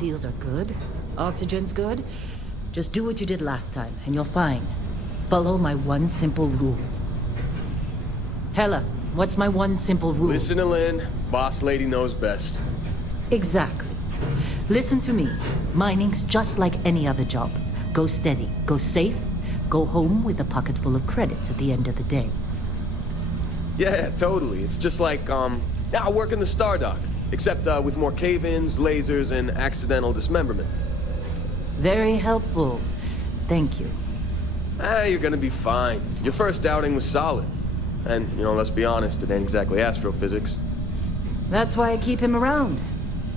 seals are good. Oxygen's good. Just do what you did last time, and you're fine. Follow my one simple rule. Hella, what's my one simple rule? Listen to Lynn. Boss lady knows best. Exactly. Listen to me. Mining's just like any other job. Go steady, go safe, go home with a pocket full of credits at the end of the day. Yeah, totally. It's just like, I work in the Stardock. Except, with more cave-ins, lasers, and accidental dismemberment. Very helpful. Thank you. You're gonna be fine. Your first outing was solid. And, let's be honest, it ain't exactly astrophysics. That's why I keep him around.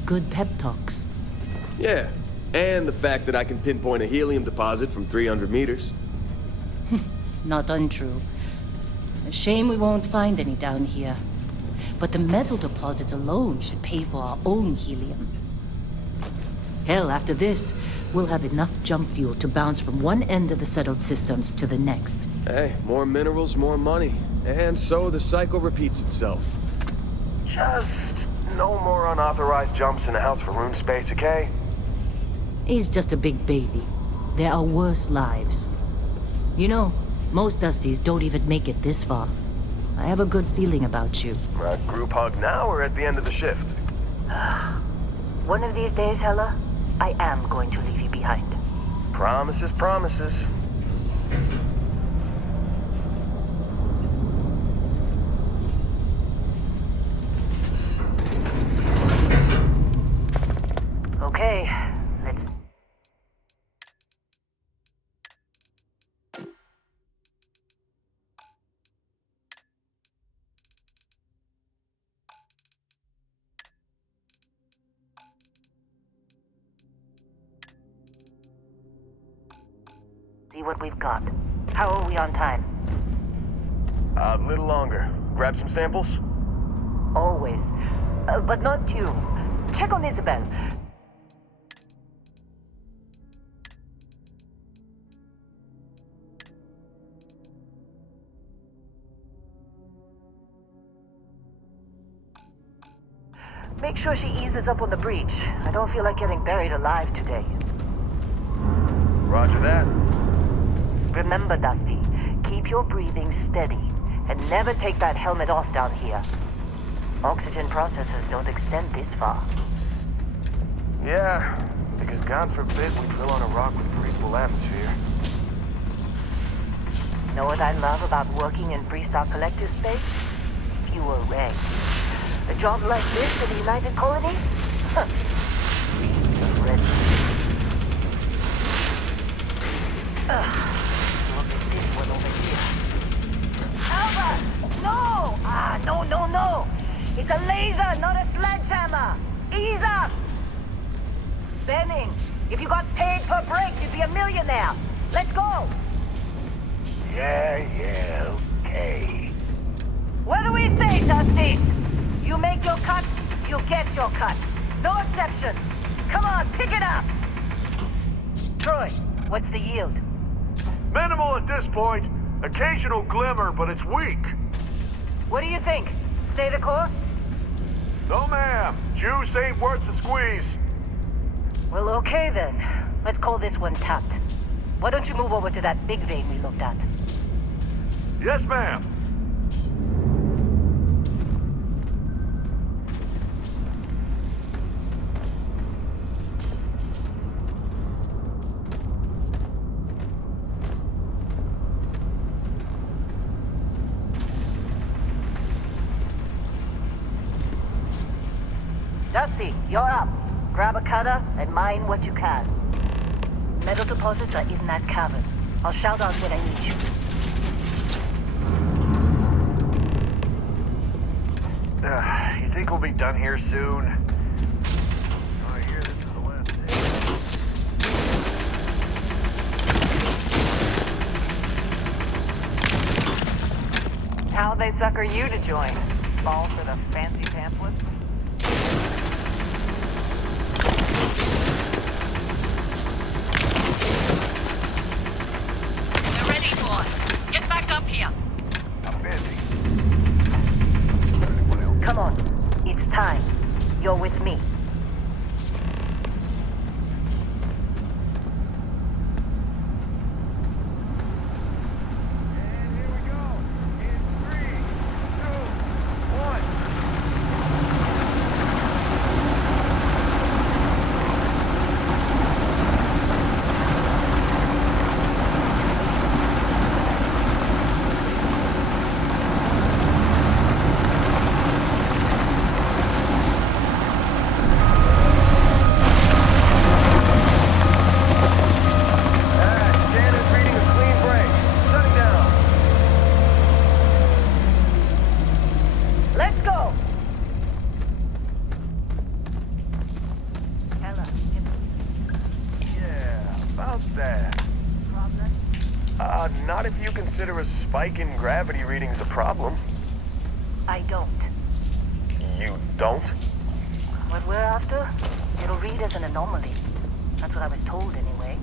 Good pep talks. Yeah, and the fact that I can pinpoint a helium deposit from 300 meters. Not untrue. A shame we won't find any down here. But the metal deposits alone should pay for our own helium. Hell, after this, we'll have enough jump fuel to bounce from one end of the settled systems to the next. Hey, more minerals, more money. And so the cycle repeats itself. Just no more unauthorized jumps in the house for room space, okay? He's just a big baby. There are worse lives. You know, most Dusties don't even make it this far. I have a good feeling about you. A group hug now or at the end of the shift? One of these days, Hella, I am going to leave you behind. Promises, promises. Okay, let's... see what we've got. How are we on time? A little longer. Grab some samples? Always. But not you. Check on Isabel. Make sure she eases up on the breach. I don't feel like getting buried alive today. Roger that. Remember, Dusty, keep your breathing steady, and never take that helmet off down here. Oxygen processors don't extend this far. Yeah, because God forbid we drill on a rock with breathable atmosphere. Know what I love about working in Freestar Collective space? Fewer regs. A job like this for the United Colonies? Huh. Reams of red. Look at this one over here. Albert! No! No! It's a laser, not a sledgehammer! Ease up! Benning, if you got paid per break, you'd be a millionaire. Let's go! Yeah, okay. What do we say, Dusty? You make your cut, you get your cut. No exceptions. Come on, pick it up! Troy, what's the yield? Minimal at this point. Occasional glimmer, but it's weak. What do you think? Stay the course? No, ma'am. Juice ain't worth the squeeze. Well, okay then. Let's call this one tapped. Why don't you move over to that big vein we looked at? Yes, ma'am. Dusty, you're up. Grab a cutter and mine what you can. Metal deposits are in that cavern. I'll shout out when I need you. You think we'll be done here soon? Oh, I hear this for the last day. How'd they sucker you to join? Fall for the fancy pamphlet? They're ready for us. Get back up here. I'm busy. Come on. It's time. You're with me. about that? Problem? Not if you consider a spike in gravity readings a problem. I don't. You don't? What we're after, it'll read as an anomaly. That's what I was told anyway.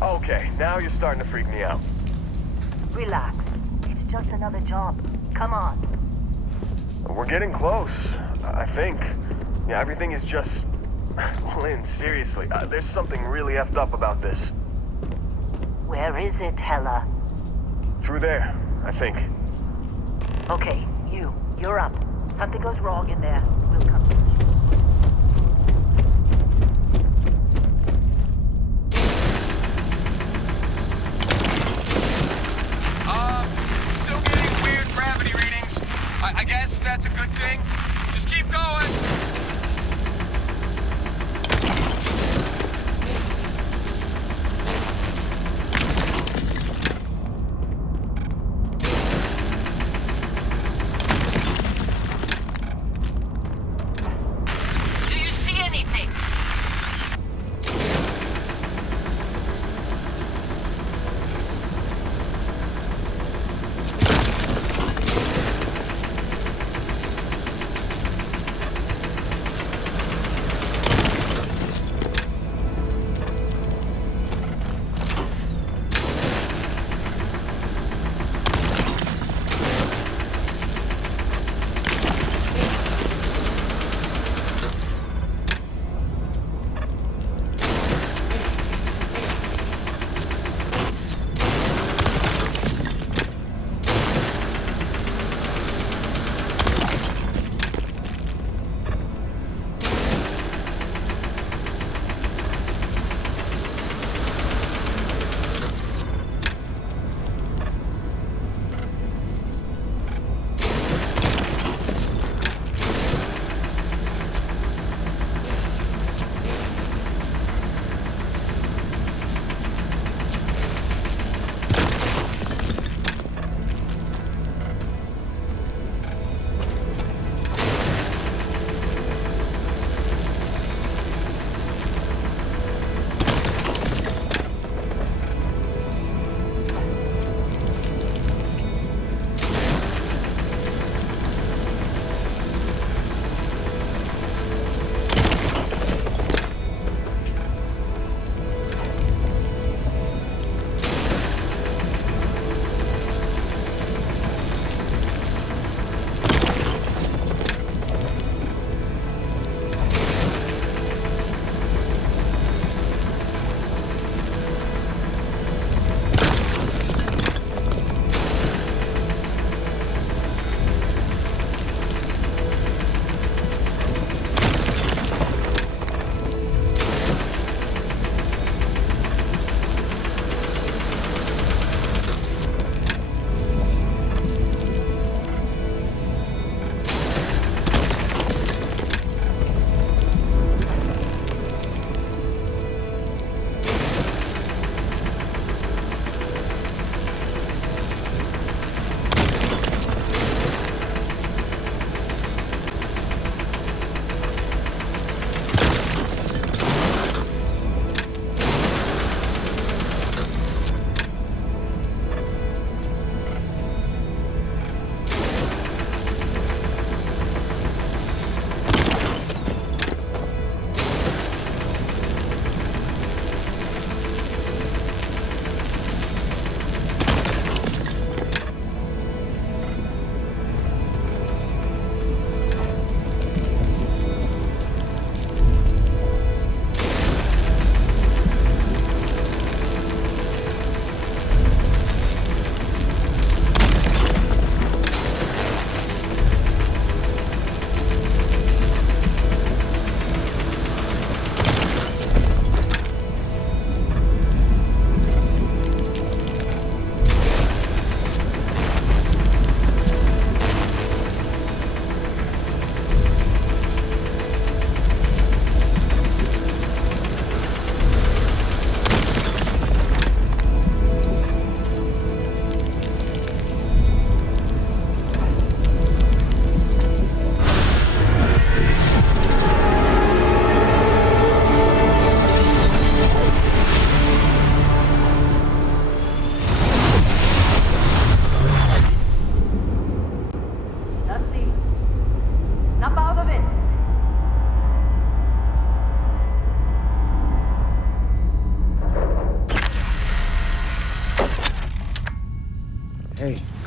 Okay, now you're starting to freak me out. Relax. It's just another job. Come on. We're getting close, I think. Yeah, everything is just... Lynn, seriously, there's something really effed up about this. Where is it, Hella? Through there, I think. Okay, you're up. Something goes wrong in there, we'll come. Still getting weird gravity readings. I guess that's a good thing. Just keep going.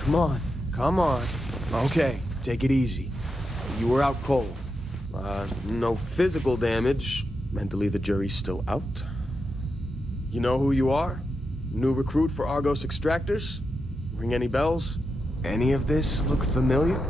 Come on, come on. Okay, take it easy. You were out cold. No physical damage. Mentally, the jury's still out. You know who you are? New recruit for Argos Extractors? Ring any bells? Any of this look familiar?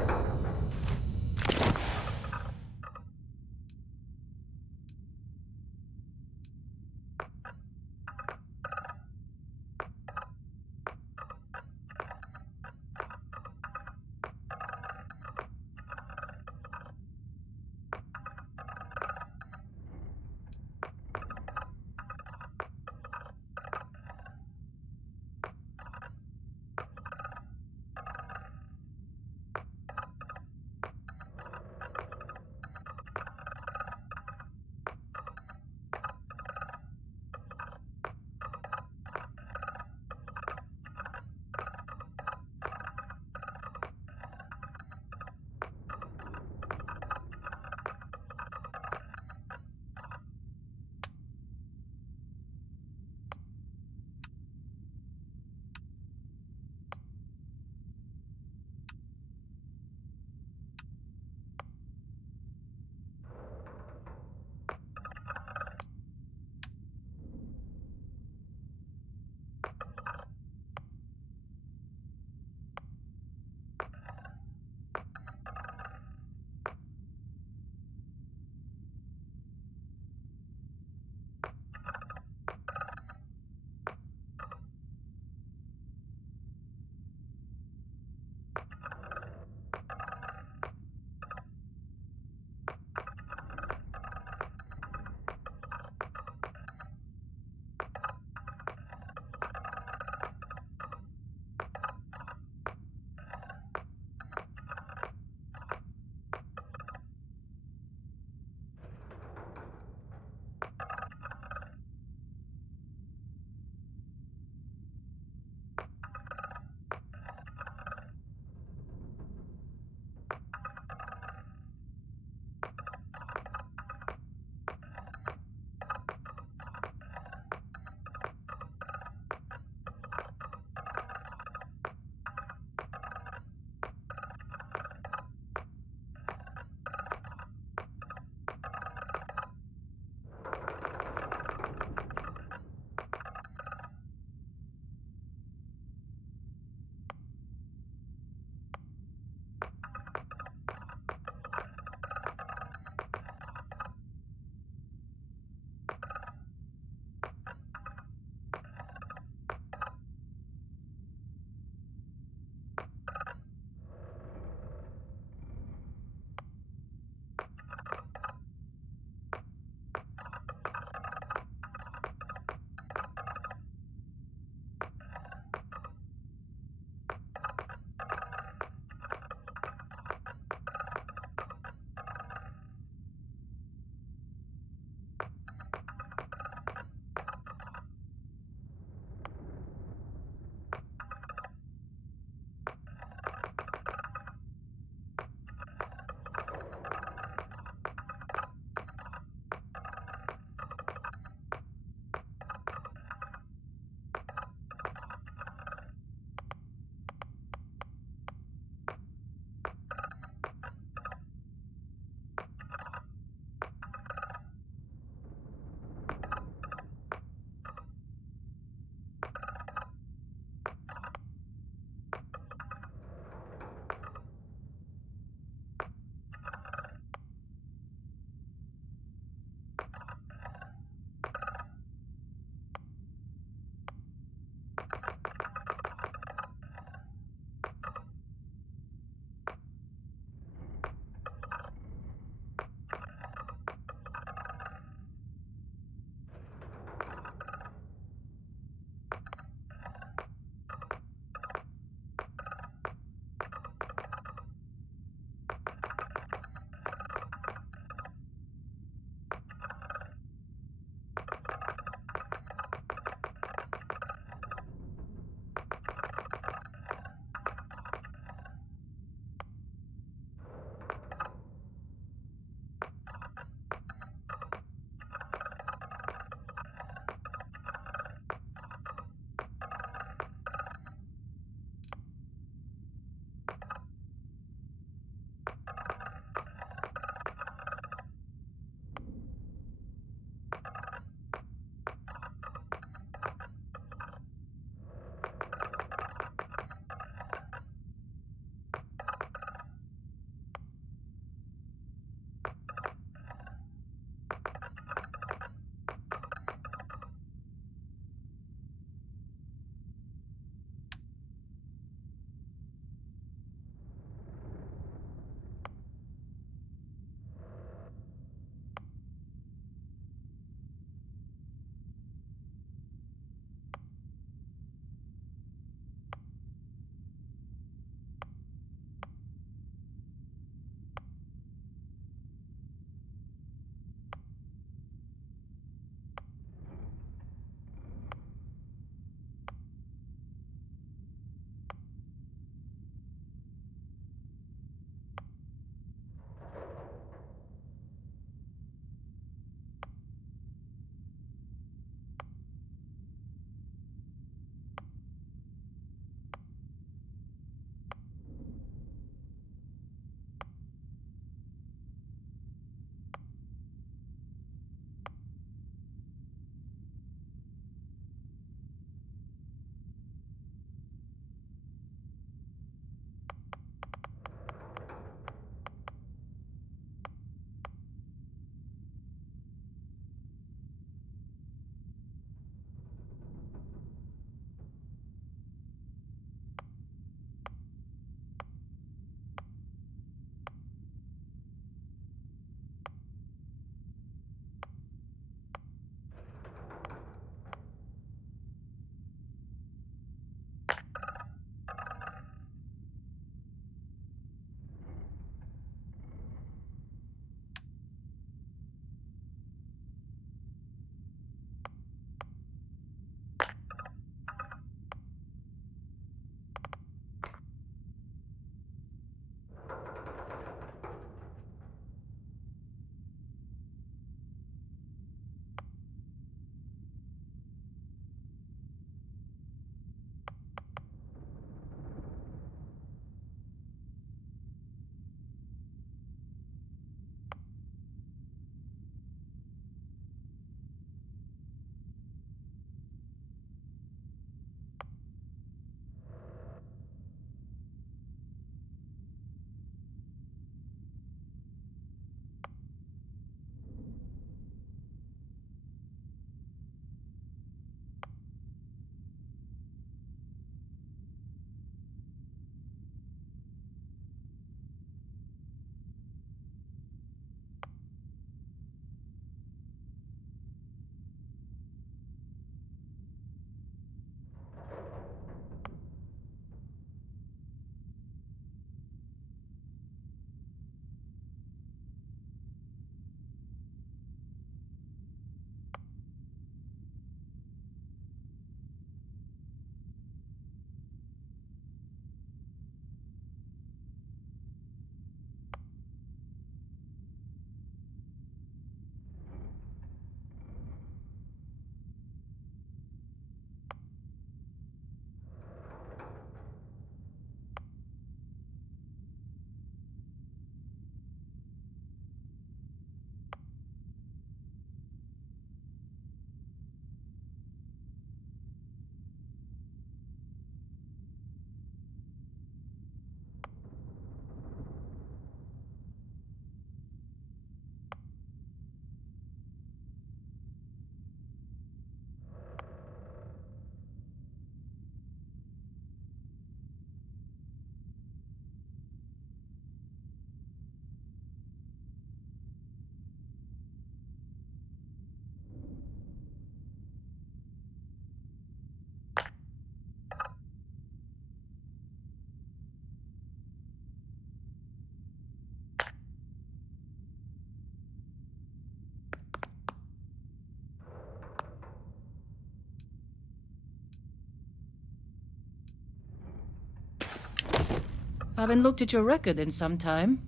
Haven't looked at your record in some time.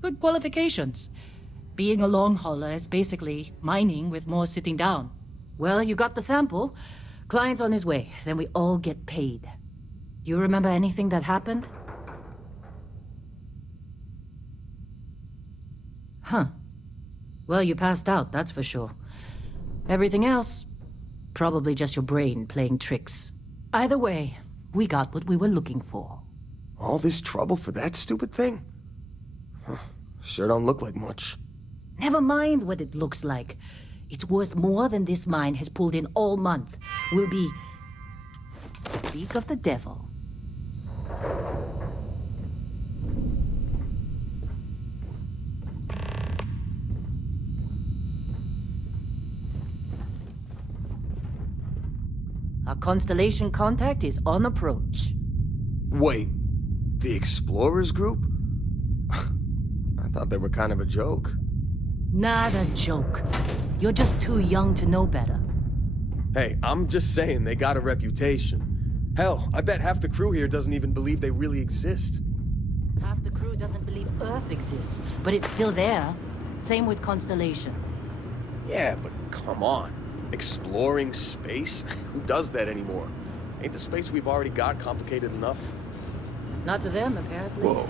Good qualifications. Being a long hauler is basically mining with more sitting down. Well, you got the sample. Client's on his way, then we all get paid. You remember anything that happened? Huh. Well, you passed out, that's for sure. Everything else, probably just your brain playing tricks. Either way, we got what we were looking for. All this trouble for that stupid thing? Huh. Sure don't look like much. Never mind what it looks like. It's worth more than this mine has pulled in all month. Will be... Speak of the devil. Our constellation contact is on approach. Wait, the Explorers group? I thought they were kind of a joke. Not a joke. You're just too young to know better. Hey, I'm just saying they got a reputation. Hell, I bet half the crew here doesn't even believe they really exist. Half the crew doesn't believe Earth exists, but it's still there. Same with Constellation. Yeah, but come on. Exploring space? Who does that anymore? Ain't the space we've already got complicated enough? Not to them, apparently. Whoa.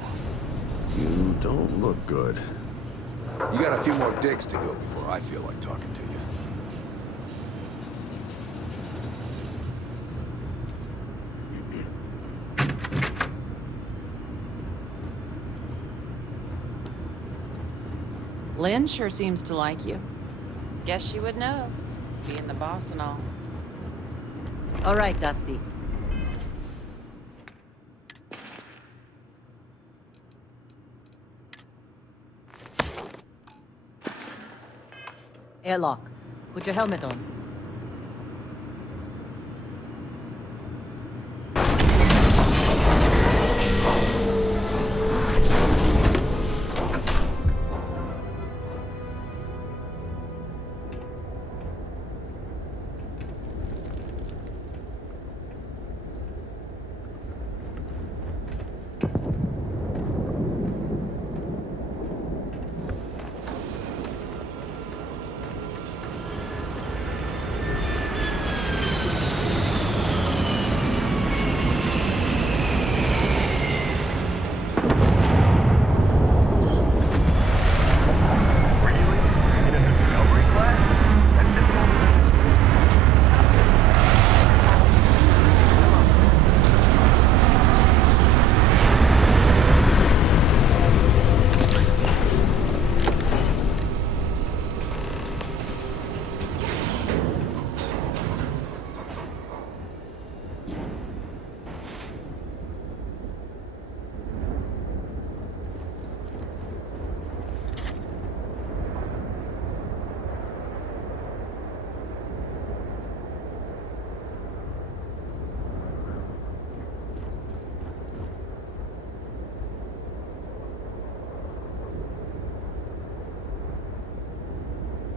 You don't look good. You got a few more digs to go before I feel like talking to you. Lynn sure seems to like you. Guess she would know, being the boss and all. All right, Dusty. Airlock. Put your helmet on.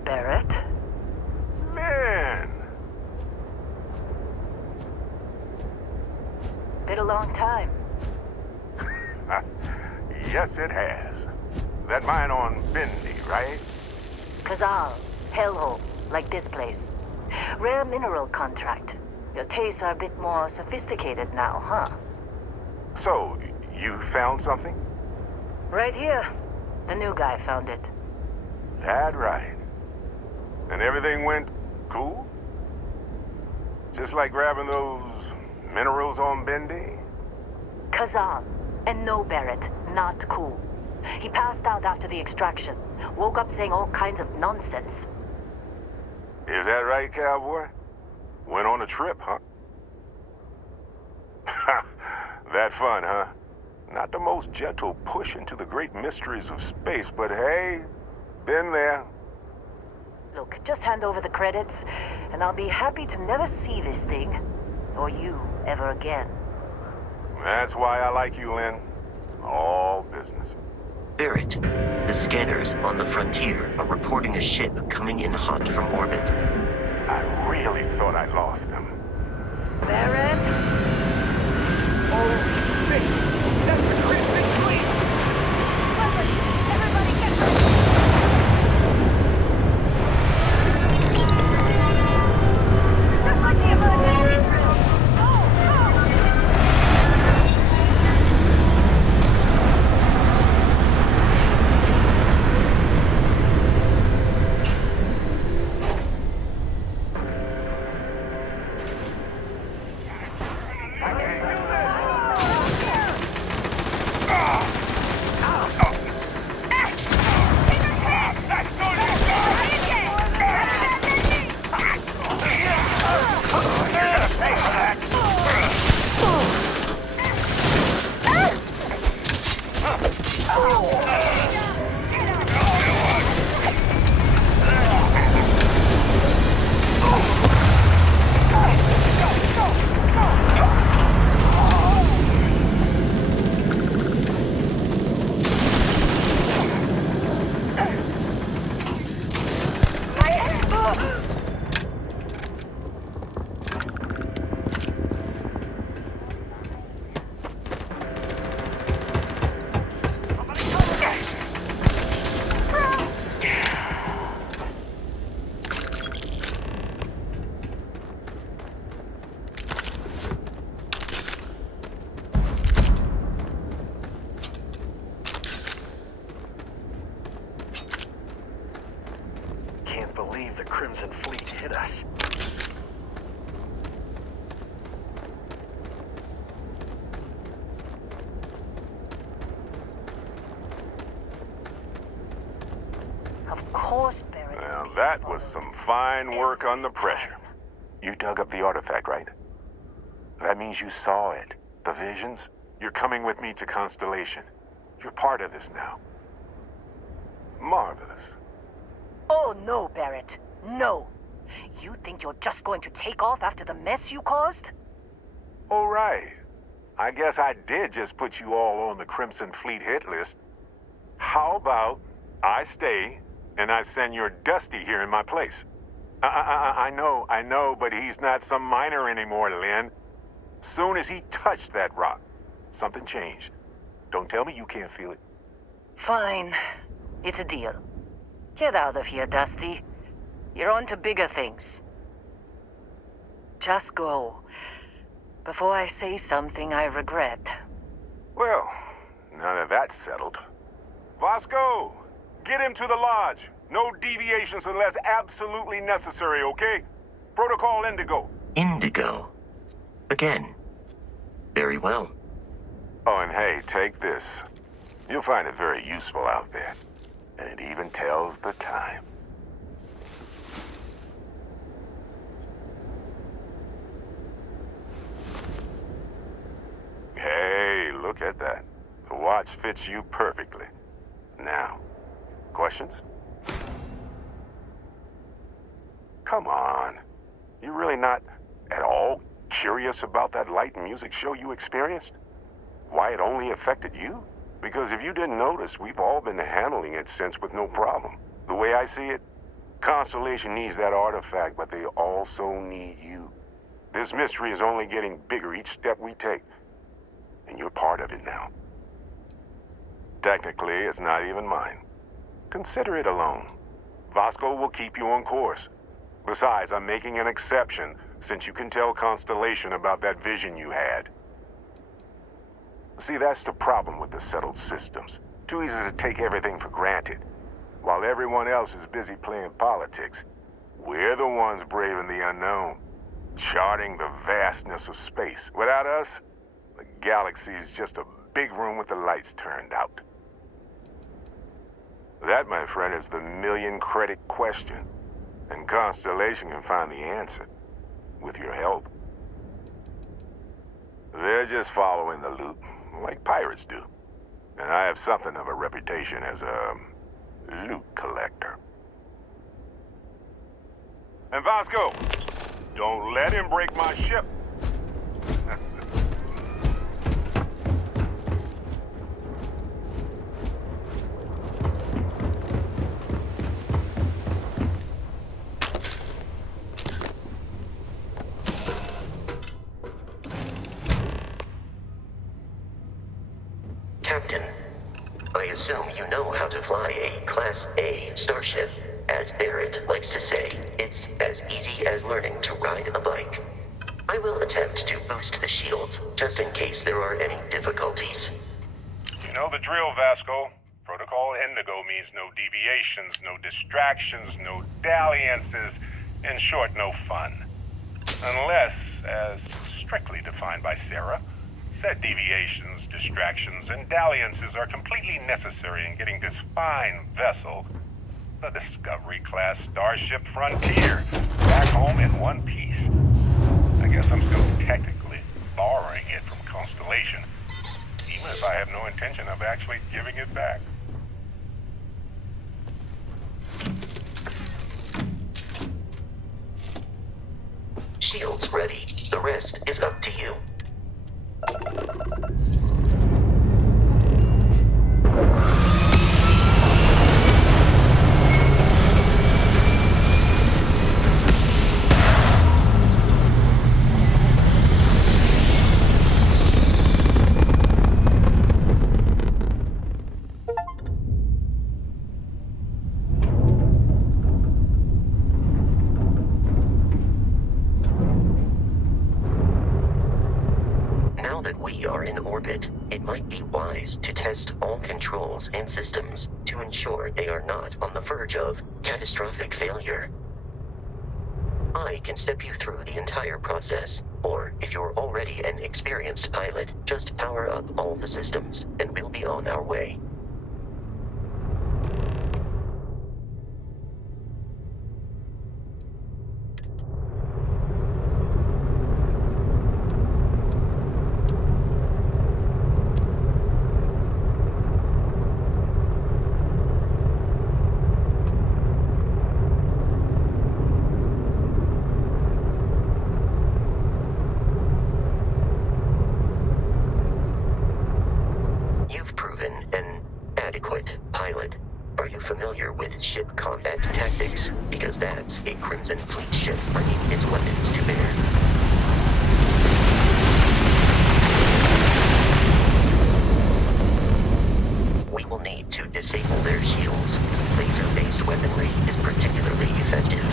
Barrett? Man! Been a long time. Yes, it has. That mine on Bendy, right? Kazal, hellhole, like this place. Rare mineral contract. Your tastes are a bit more sophisticated now, huh? So, you found something? Right here. The new guy found it. That right. And everything went cool? Just like grabbing those minerals on Bendy? Kazal. And no, Barrett. Not cool. He passed out after the extraction. Woke up saying all kinds of nonsense. Is that right, cowboy? Went on a trip, huh? That fun, huh? Not the most gentle push into the great mysteries of space, but hey, been there. Look, just hand over the credits, and I'll be happy to never see this thing, or you, ever again. That's why I like you, Lynn. All business. Barrett, the scanners on the frontier are reporting a ship coming in hot from orbit. I really thought I lost them. Barrett? Oh, shit! That's the Can't believe the Crimson Fleet hit us. Of course, Barrett. Well, that was some fine work under pressure. You dug up the artifact, right? That means you saw it. The visions? You're coming with me to Constellation. You're part of this now. Marvelous. Oh, no, Barrett. No. You think you're just going to take off after the mess you caused? All right. I guess I did just put you all on the Crimson Fleet hit list. How about I stay and I send your Dusty here in my place? I know, but he's not some miner anymore, Lynn. Soon as he touched that rock, something changed. Don't tell me you can't feel it. Fine. It's a deal. Get out of here, Dusty. You're on to bigger things. Just go. Before I say something I regret. Well, now that that's settled. Vasco, get him to the lodge. No deviations unless absolutely necessary, okay? Protocol Indigo. Indigo. Again. Very well. Oh, and hey, take this. You'll find it very useful out there. And it even tells the time. Hey, look at that. The watch fits you perfectly. Now, questions? Come on. You really not at all curious about that light and music show you experienced? Why it only affected you? Because if you didn't notice, we've all been handling it since with no problem. The way I see it, Constellation needs that artifact, but they also need you. This mystery is only getting bigger each step we take. And you're part of it now. Technically, it's not even mine. Consider it alone. Vasco will keep you on course. Besides, I'm making an exception since you can tell Constellation about that vision you had. See, that's the problem with the settled systems. Too easy to take everything for granted. While everyone else is busy playing politics, we're the ones braving the unknown, charting the vastness of space. Without us, the galaxy is just a big room with the lights turned out. That, my friend, is the million-credit question. And Constellation can find the answer, with your help. They're just following the loot, like pirates do. And I have something of a reputation as a loot collector. And Vasco, don't let him break my ship. Captain, I assume you know how to fly a Class A starship. As Barrett likes to say, it's as easy as learning to ride a bike. I will attempt to boost the shields, just in case there are any difficulties. You know the drill, Vasco. Protocol Indigo means no deviations, no distractions, no dalliances, in short, no fun. Unless, as strictly defined by Sarah, said deviations, distractions, and dalliances are completely necessary in getting this fine vessel, the Discovery-class Starship Frontier, back home in one piece. I guess I'm still technically borrowing it from Constellation, even if I have no intention of actually giving it back. Shields ready. The rest is up to you. we are in orbit, it might be wise to test all controls and systems to ensure they are not on the verge of catastrophic failure. I can step you through the entire process, or if you're already an experienced pilot, just power up all the systems, and we'll be on our way. Ship combat tactics, because that's a Crimson Fleet ship bringing its weapons to bear. We will need to disable their shields. Laser-based weaponry is particularly effective.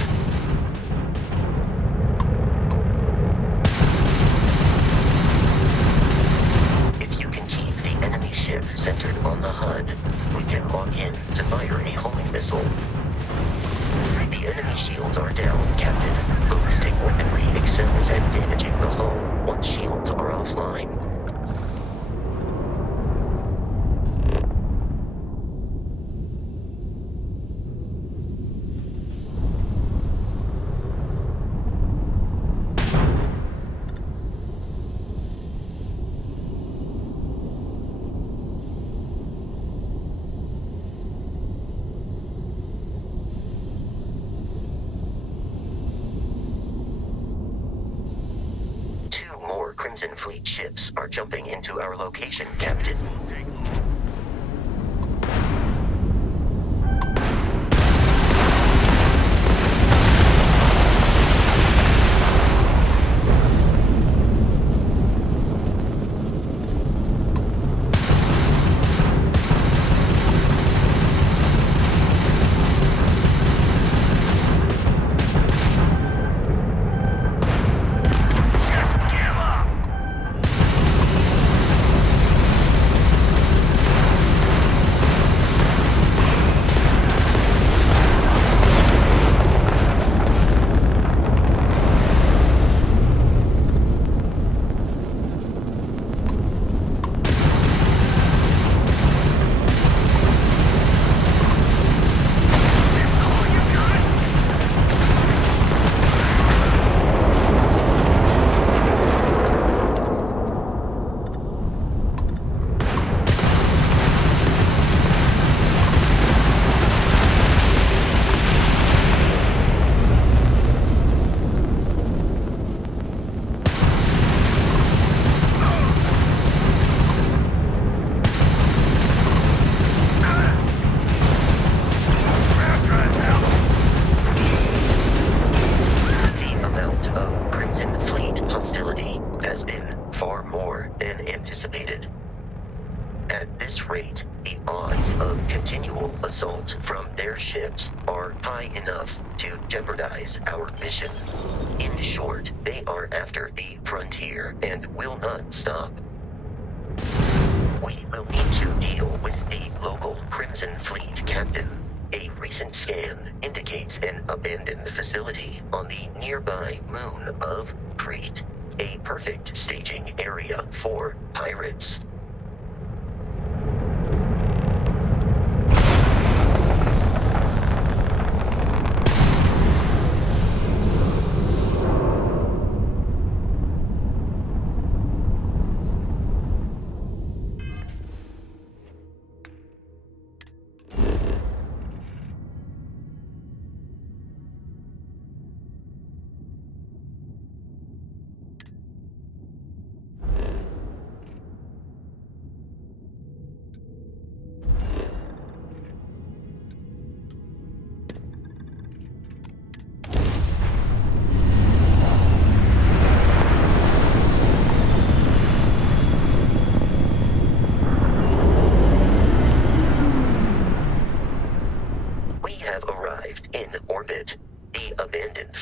If you can keep the enemy ship centered on the HUD, we can lock in to fire a homing missile. The enemy shields are down, Captain. Ballistic weaponry excels at damaging the hull once shields are offline. Crimson Fleet ships are jumping into our location, Captain. At this rate, the odds of continual assault from their ships are high enough to jeopardize our mission. In short, they are after the frontier and will not stop. We will need to deal with the local Crimson Fleet captain. A recent scan indicates an abandoned facility on the nearby moon of Crete, a perfect staging area for pirates.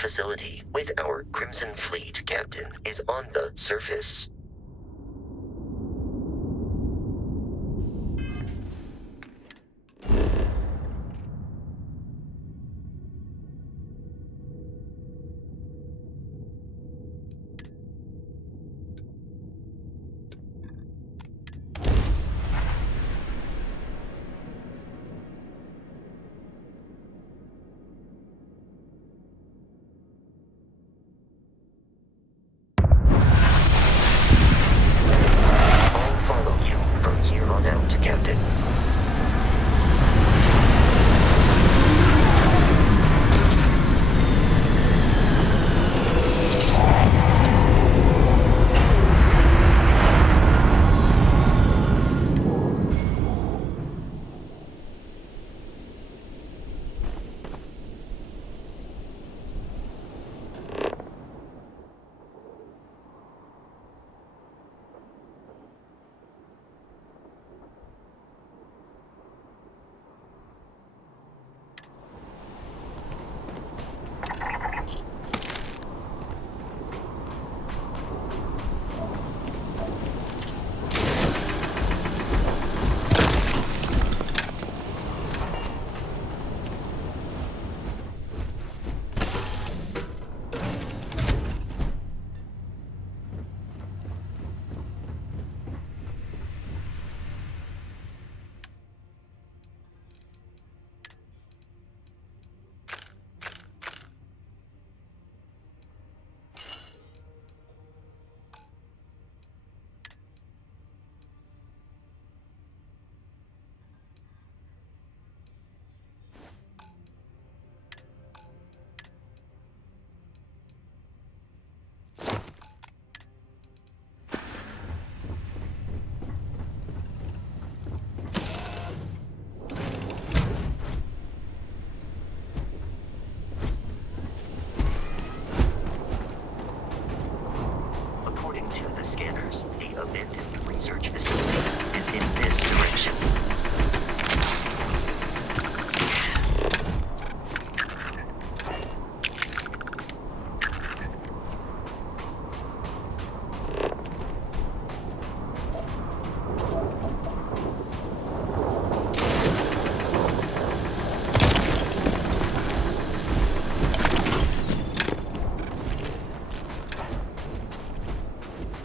Facility with our Crimson Fleet captain is on the surface.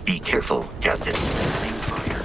Be careful, Captain. Opening fire.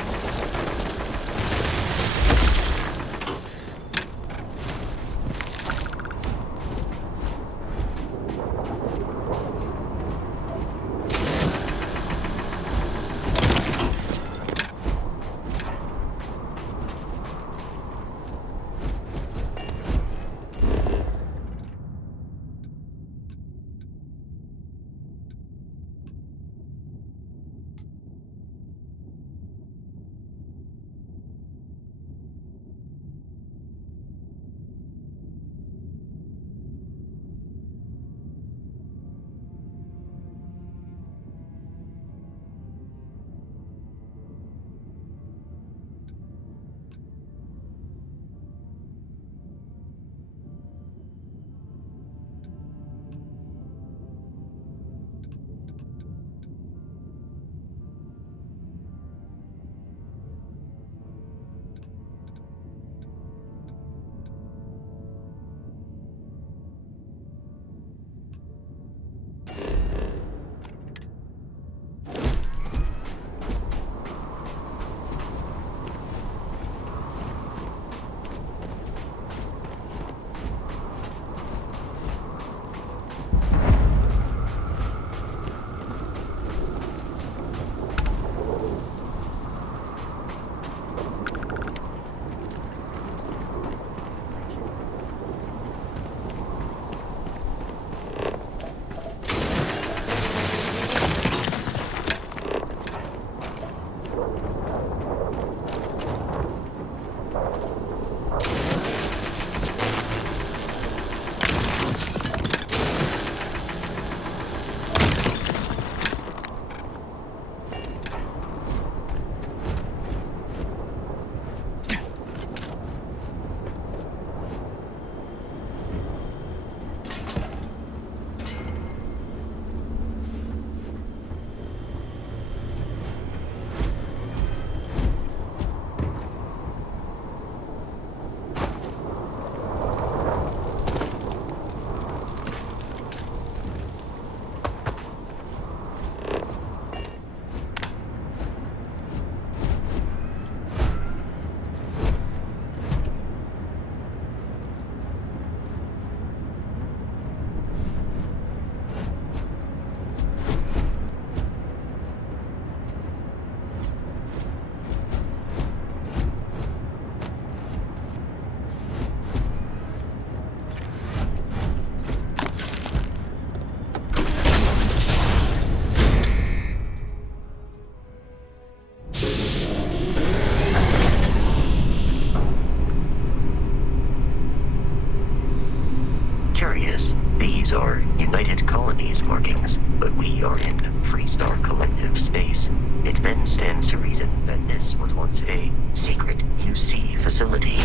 These are United Colonies markings, but we are in Freestar Collective space. It then stands to reason that this was once a secret UC facility.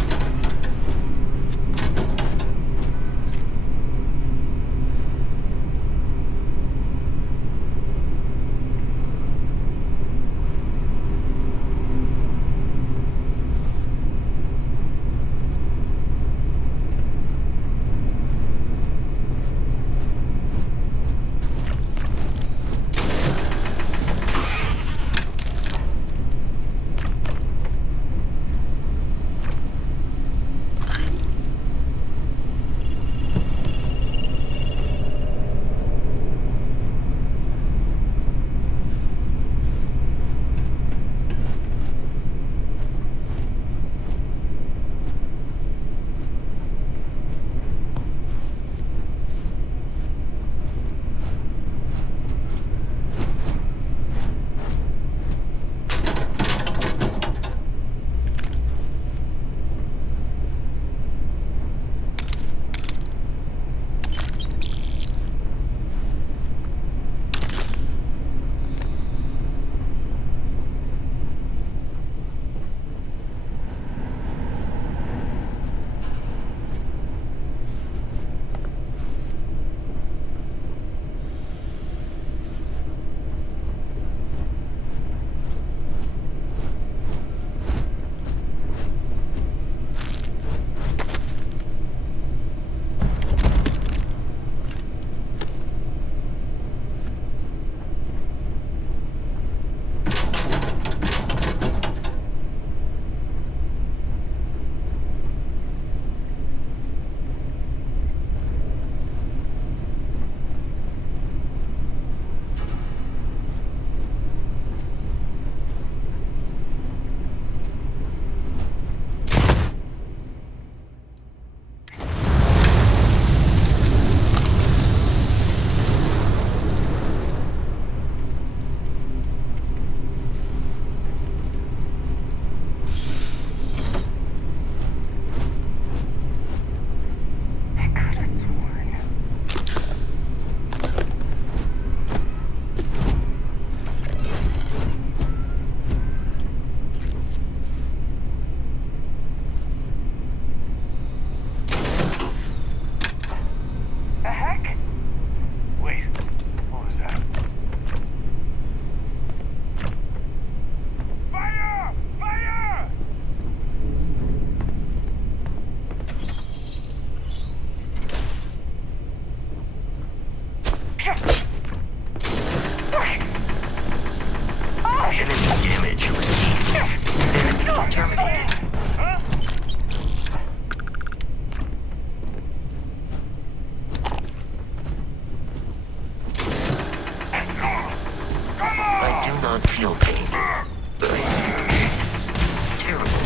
not feel pain, but I do. It's terrible.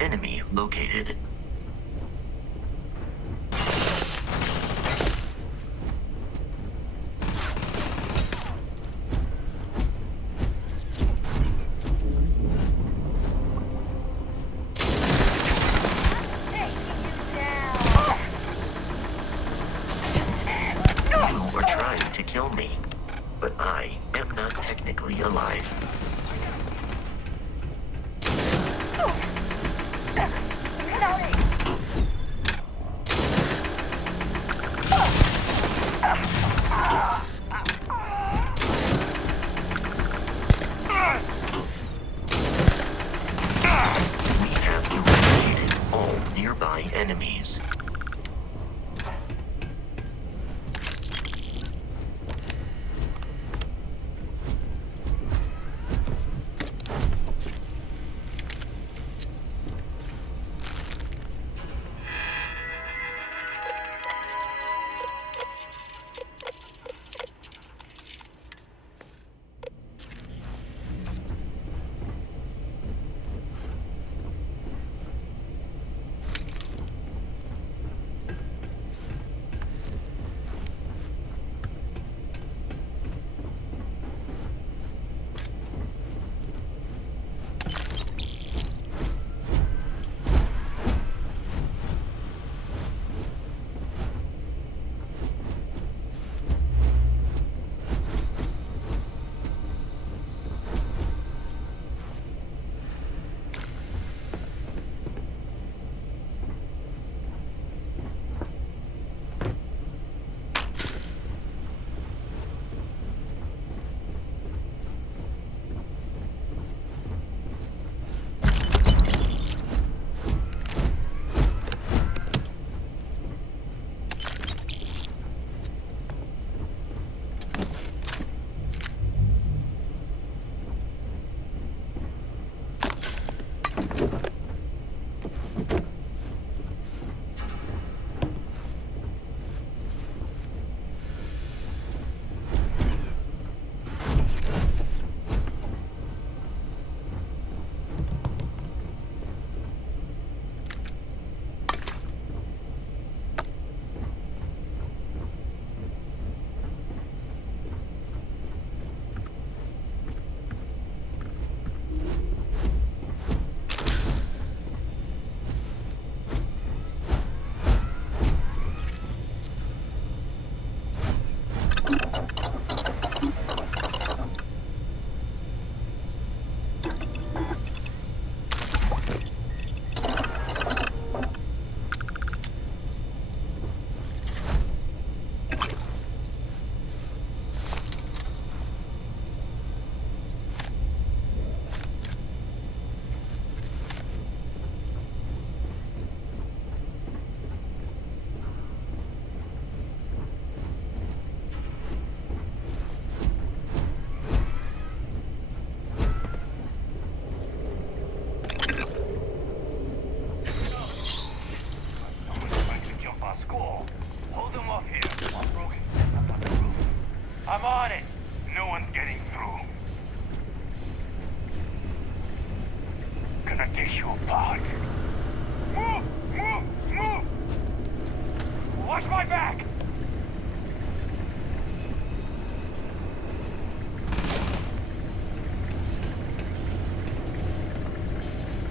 Enemy located. You are trying to kill me, but I am not technically alive. Nearby enemies. Watch my back!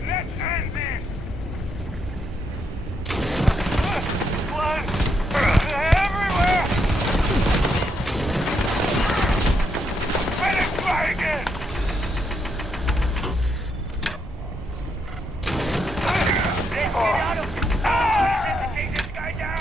Let's end this! Blood! Everywhere! Let's try again! Let's get out of here! Take this guy down!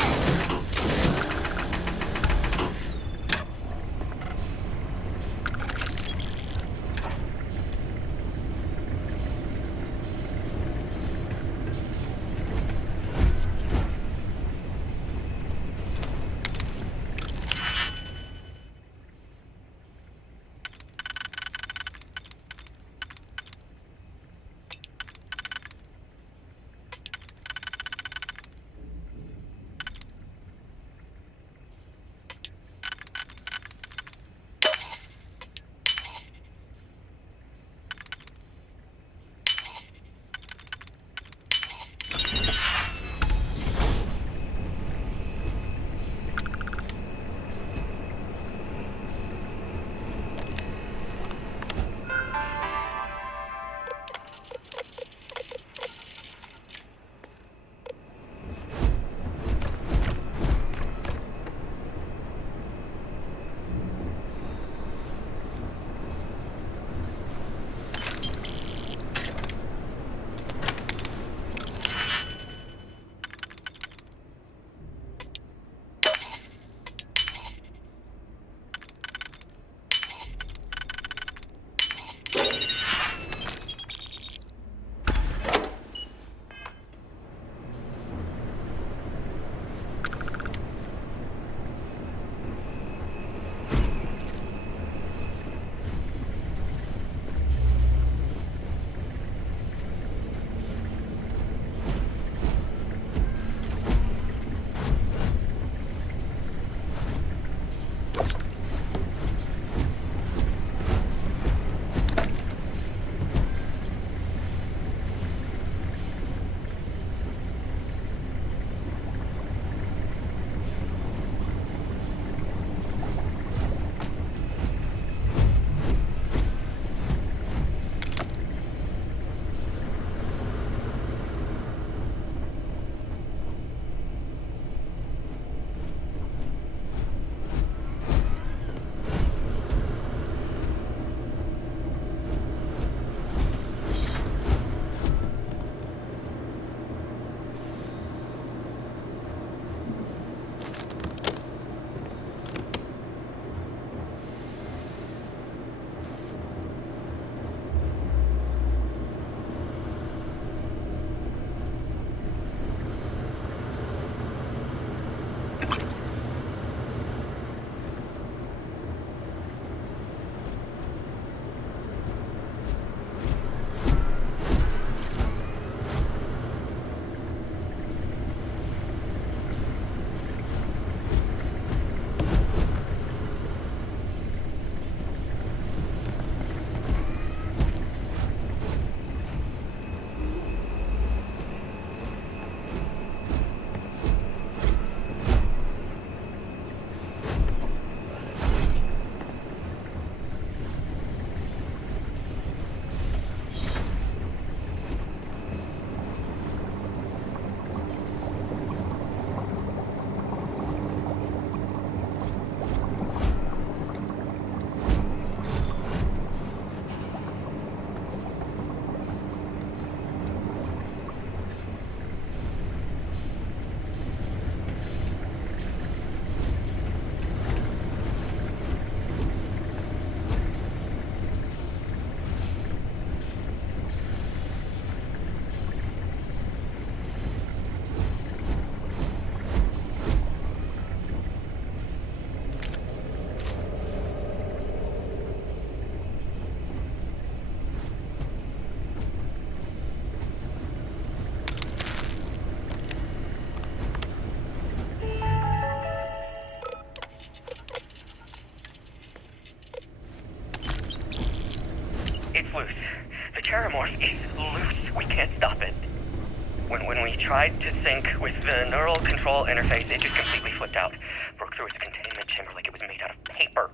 tried to sync with the neural control interface. It just completely flipped out. Broke through its containment chamber like it was made out of paper.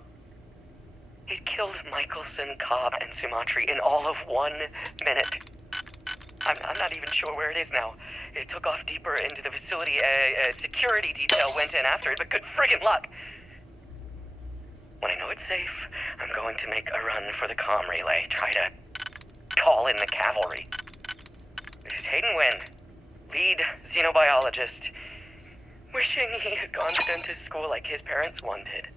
It killed Michelson, Cobb, and Sumatri in all of 1 minute. I'm not even sure where it is now. It took off deeper into the facility. A security detail went in after it, but good friggin' luck. When I know it's safe, I'm going to make a run for the comm relay. Try to call in the cavalry. This is Hayden Wynn, lead xenobiologist. Wishing he had gone to dentist school like his parents wanted.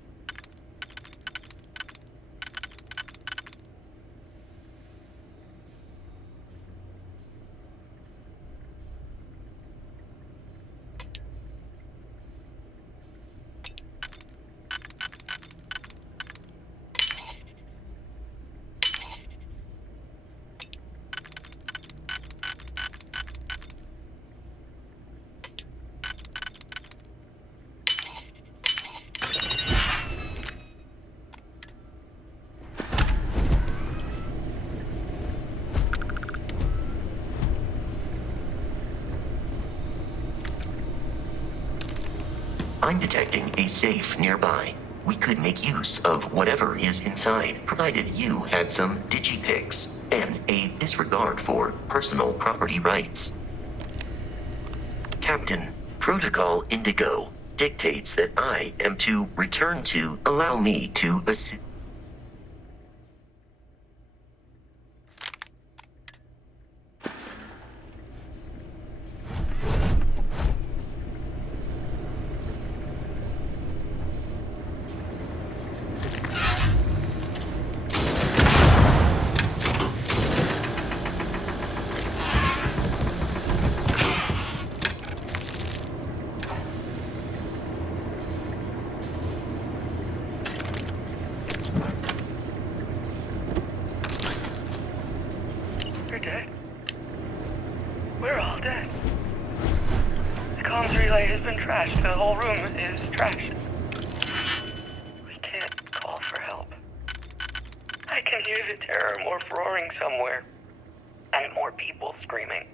I'm detecting a safe nearby. We could make use of whatever is inside, provided you had some digipics and a disregard for personal property rights. Captain, Protocol Indigo dictates that I am to return to allow me to assist. The whole room is trashed. We can't call for help. I can hear the terror morph roaring somewhere. And more people screaming.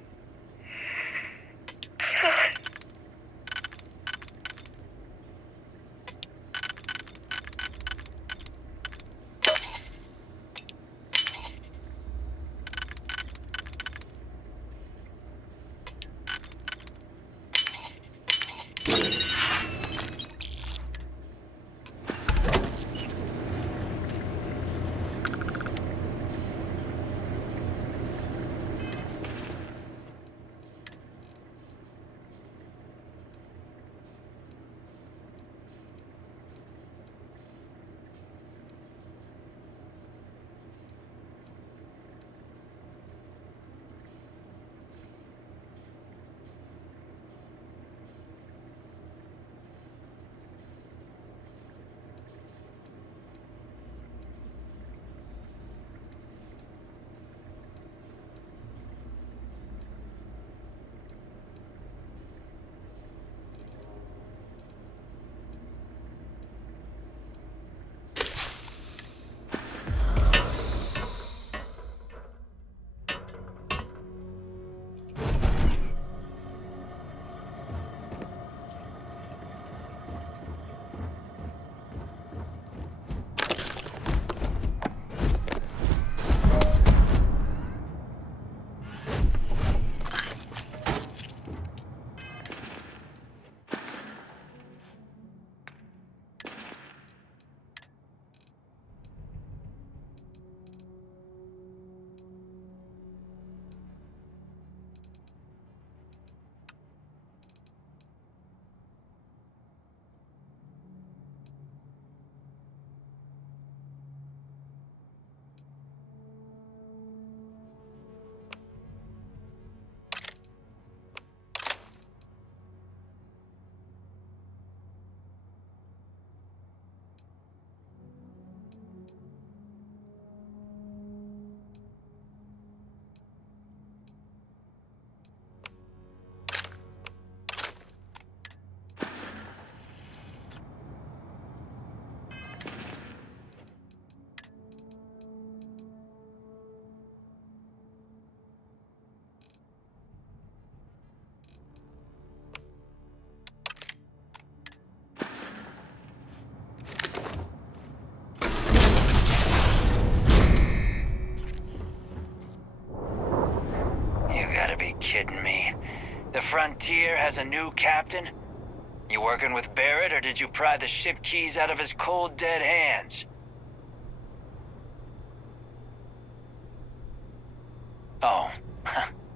Frontier has a new captain? You working with Barrett, or did you pry the ship keys out of his cold, dead hands? Oh,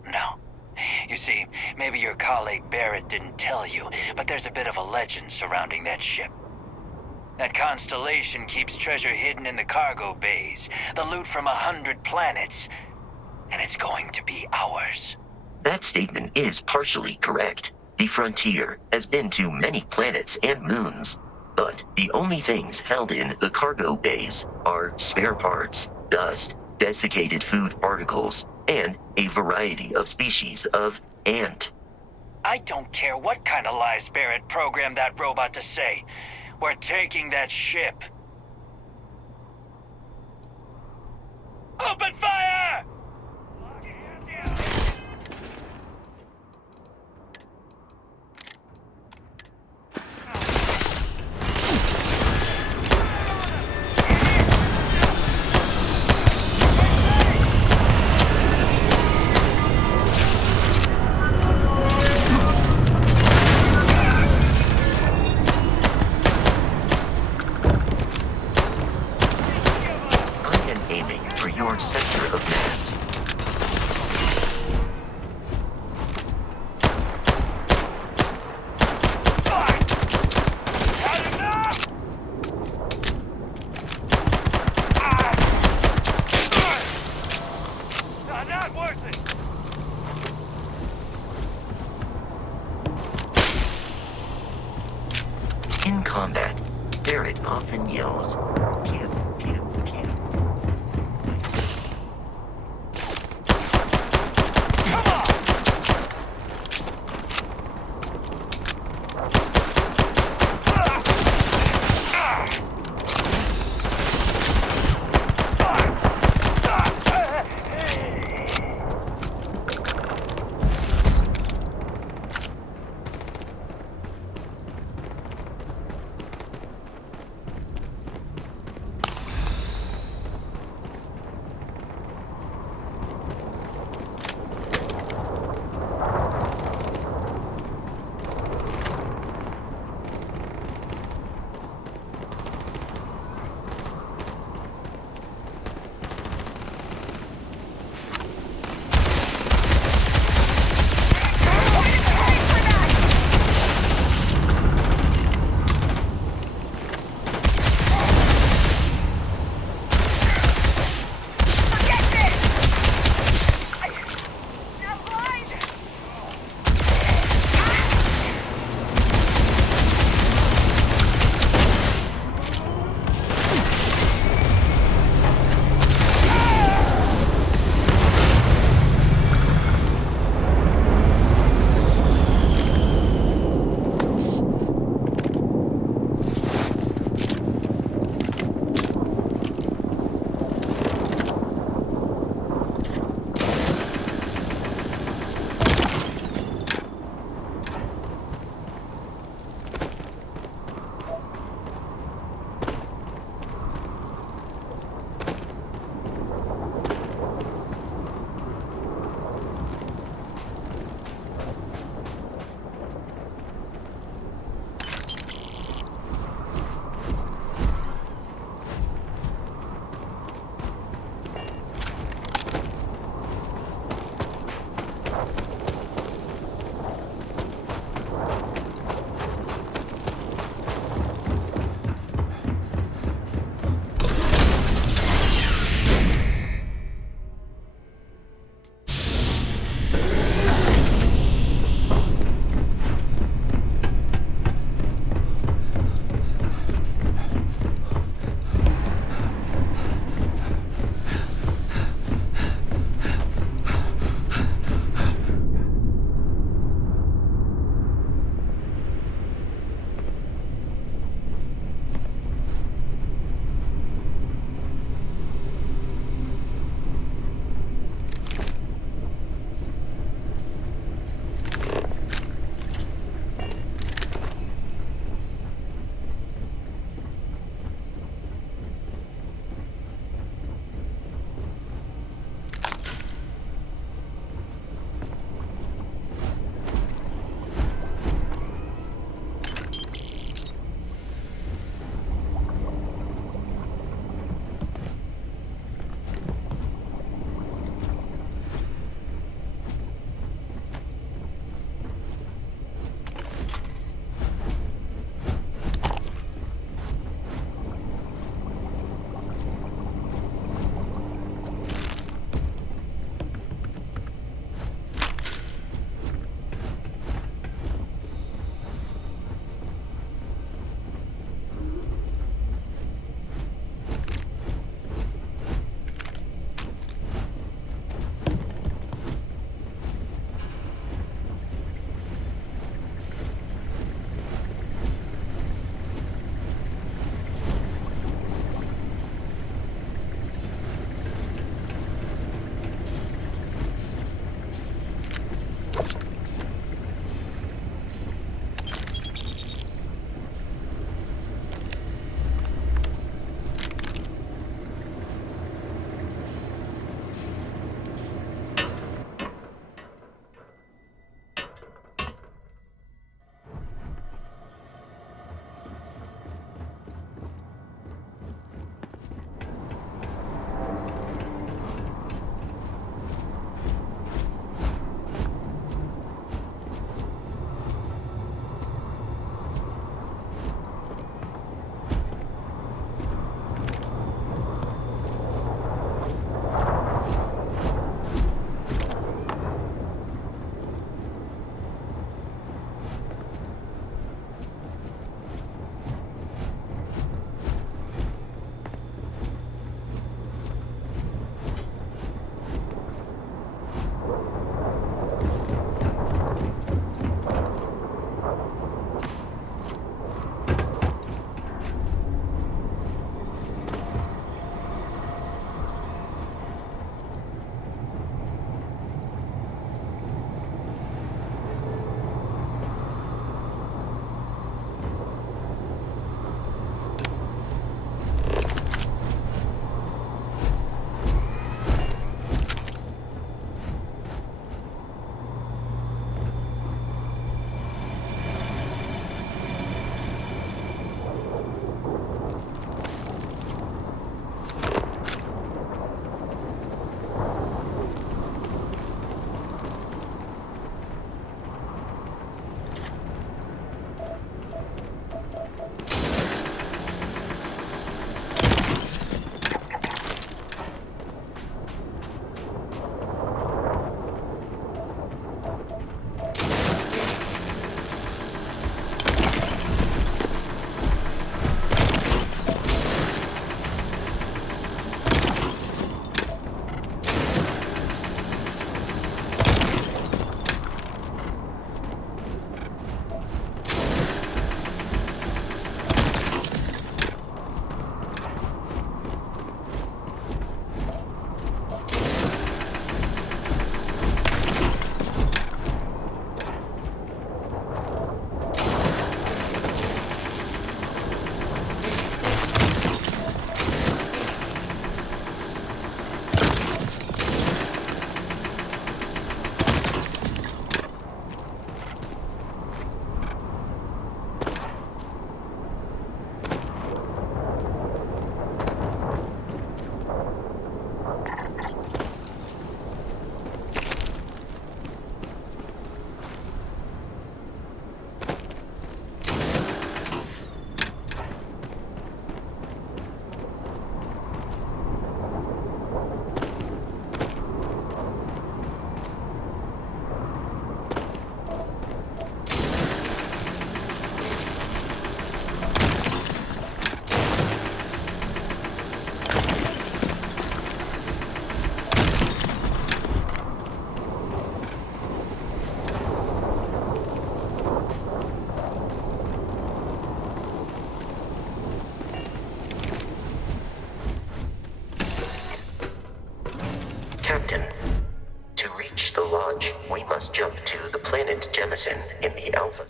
no. You see, maybe your colleague Barrett didn't tell you, but there's a bit of a legend surrounding that ship. That constellation keeps treasure hidden in the cargo bays, the loot from 100 planets, and it's going to be ours. That statement is partially correct. The Frontier has been to many planets and moons, but the only things held in the cargo bays are spare parts, dust, desiccated food particles, and a variety of species of ant. I don't care what kind of lies Barrett programmed that robot to say. We're taking that ship. Open fire! In combat, Barrett often yells, pew, pew, pew. assassin in the Alpha.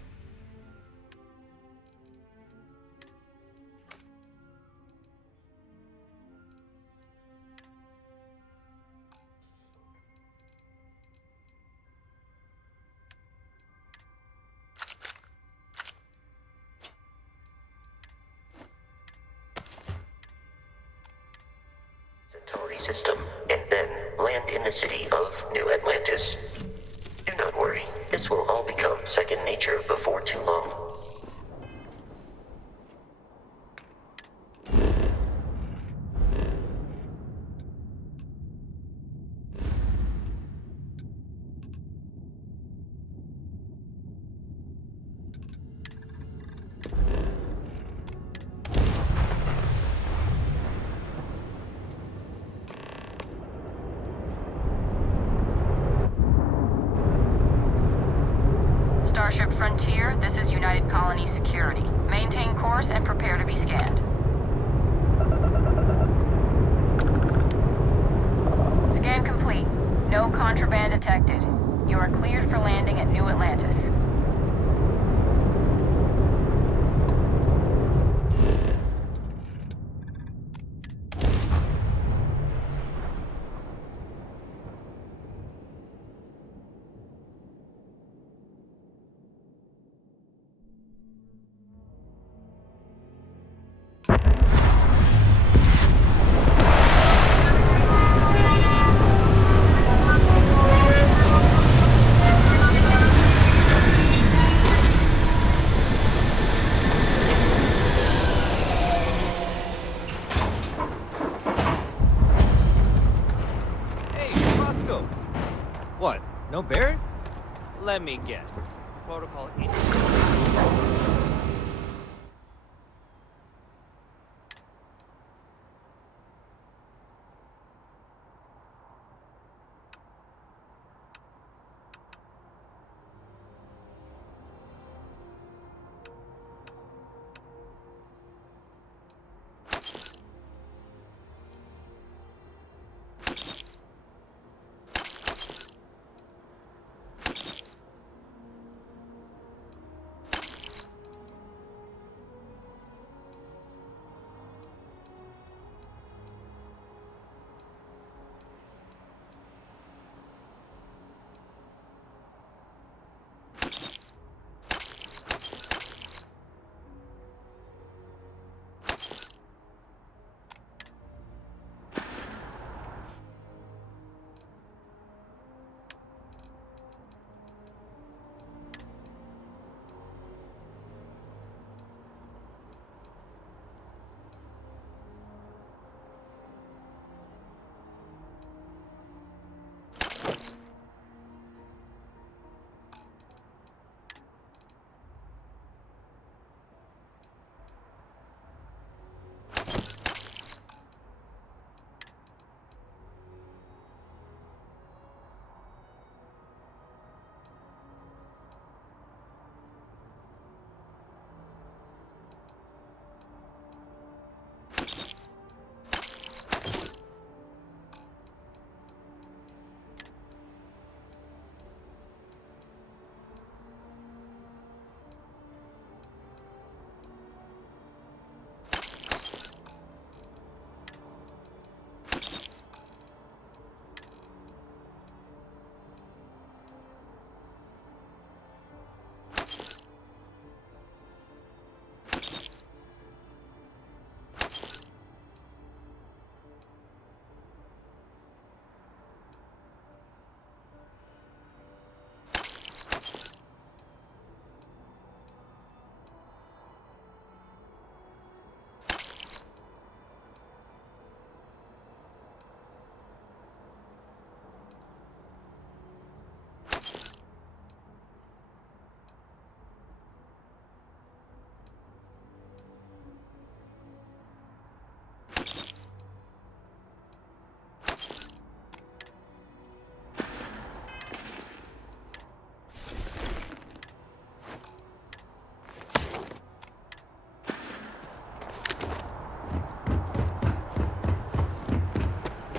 System, and then land in the city of New Atlantis. Do not worry, this will all become second nature before too long. Starship Frontier, this is United Colony Security. Maintain course and prepare to be scanned. Scan complete. No contraband detected. You are cleared for landing at New Atlantis. What? No Barrett? Let me guess. Protocol in.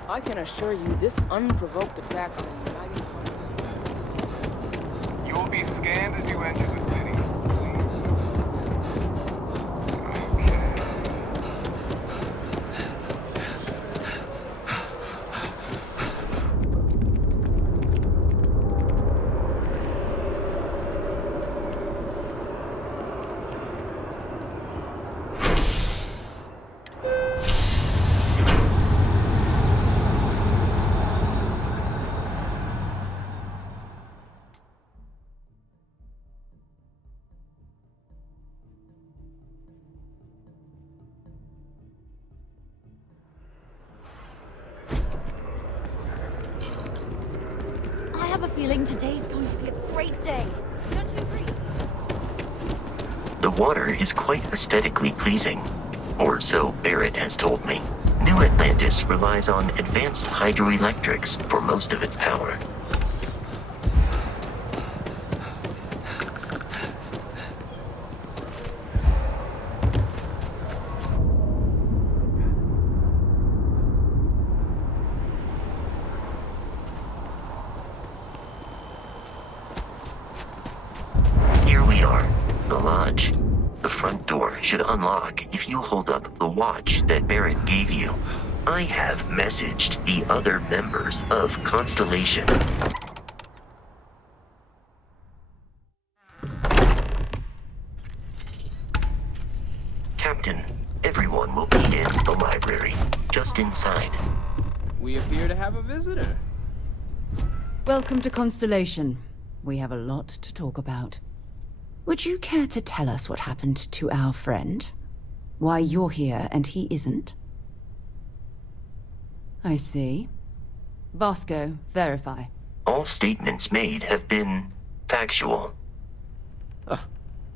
I can assure you this unprovoked attack on the United... You will be be scanned as you enter the city. I have a feeling today's going to be a great day. Don't you agree? The water is quite aesthetically pleasing, or so Barrett has told me. New Atlantis relies on advanced hydroelectrics for most of its power. Here we are, the lodge. The front door should unlock if you hold up the watch that Barrett gave you. I have messaged the other members of Constellation. Captain, everyone will be in the library, just inside. We appear to have a visitor. Welcome to Constellation. We have a lot to talk about. Would you care to tell us what happened to our friend? Why you're here and he isn't? I see. Vasco, verify. All statements made have been factual.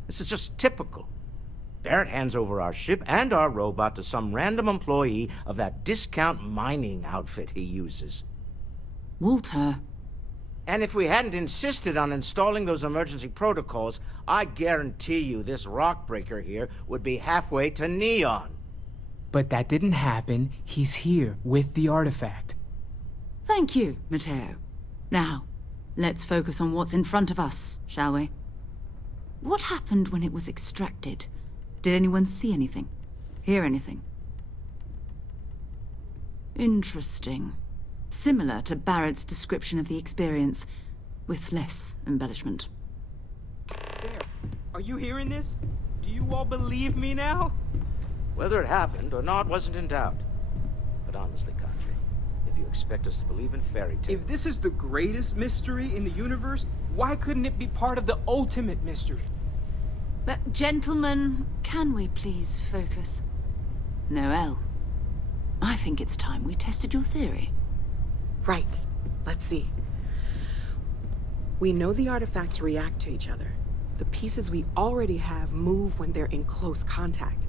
This is just typical. Barrett hands over our ship and our robot to some random employee of that discount mining outfit he uses. Walter. And if we hadn't insisted on installing those emergency protocols, I guarantee you this rock breaker here would be halfway to Neon. But that didn't happen. He's here with the artifact. Thank you, Matteo. Now, let's focus on what's in front of us, shall we? What happened when it was extracted? Did anyone see anything? Hear anything? Interesting. Similar to Barrett's description of the experience, with less embellishment. There. Are you hearing this? Do you all believe me now? Whether it happened or not wasn't in doubt. But honestly, Country, if you expect us to believe in fairy tales... If this is the greatest mystery in the universe, why couldn't it be part of the ultimate mystery? But, gentlemen, can we please focus? Noelle, I think it's time we tested your theory. Right. Let's see. We know the artifacts react to each other. The pieces we already have move when they're in close contact.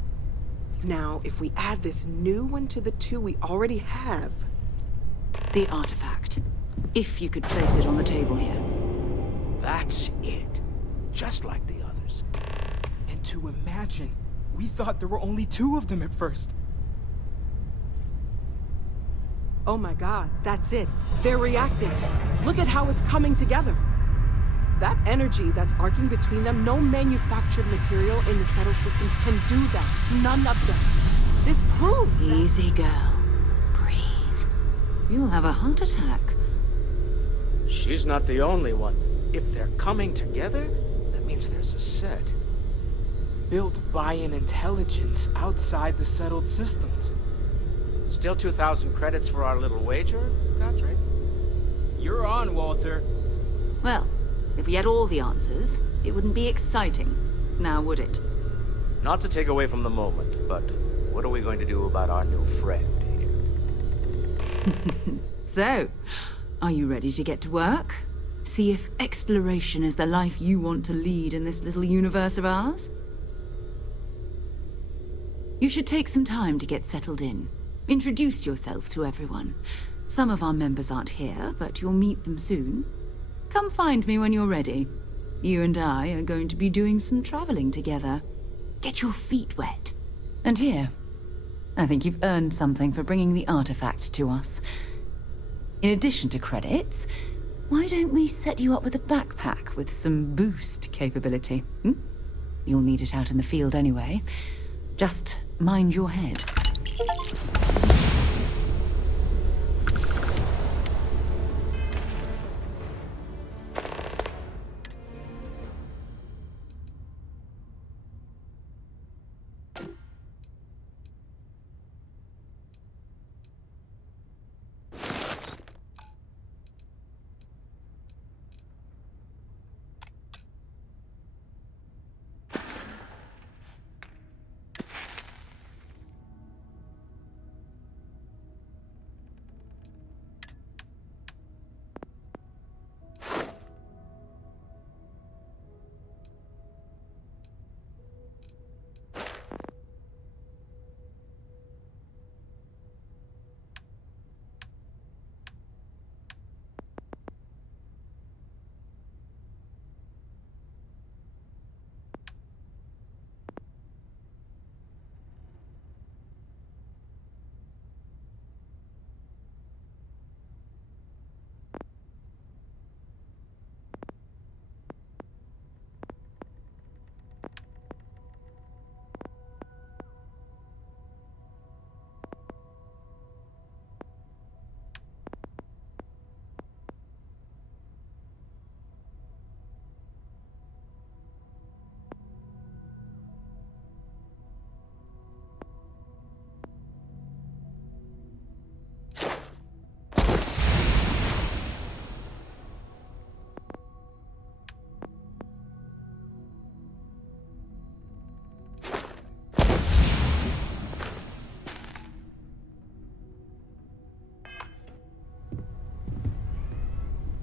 Now, if we add this new one to the two we already have... The artifact. If you could place it on the table here. That's it. Just like the others. And to imagine, we thought there were only 2 of them at first. Oh my god, that's it. They're reacting. Look at how it's coming together. That energy that's arcing between them, no manufactured material in the settled systems can do that. None of them. This proves that. Easy, girl. Breathe. You'll have a heart attack. She's not the only one. If they're coming together, that means there's a set. Built by an intelligence outside the settled systems. Still 2,000 credits for our little wager, Country? You're on, Walter. Well, if we had all the answers, it wouldn't be exciting, now would it? Not to take away from the moment, but what are we going to do about our new friend here? So, are you ready to get to work? See if exploration is the life you want to lead in this little universe of ours? You should take some time to get settled in. Introduce yourself to everyone. Some of our members aren't here, but you'll meet them soon. Come find me when you're ready. You and I are going to be doing some traveling together. Get your feet wet. And here, I think you've earned something for bringing the artifact to us. In addition to credits, Why don't we set you up with a backpack with some boost capability? You'll need it out in the field anyway. Just mind your head.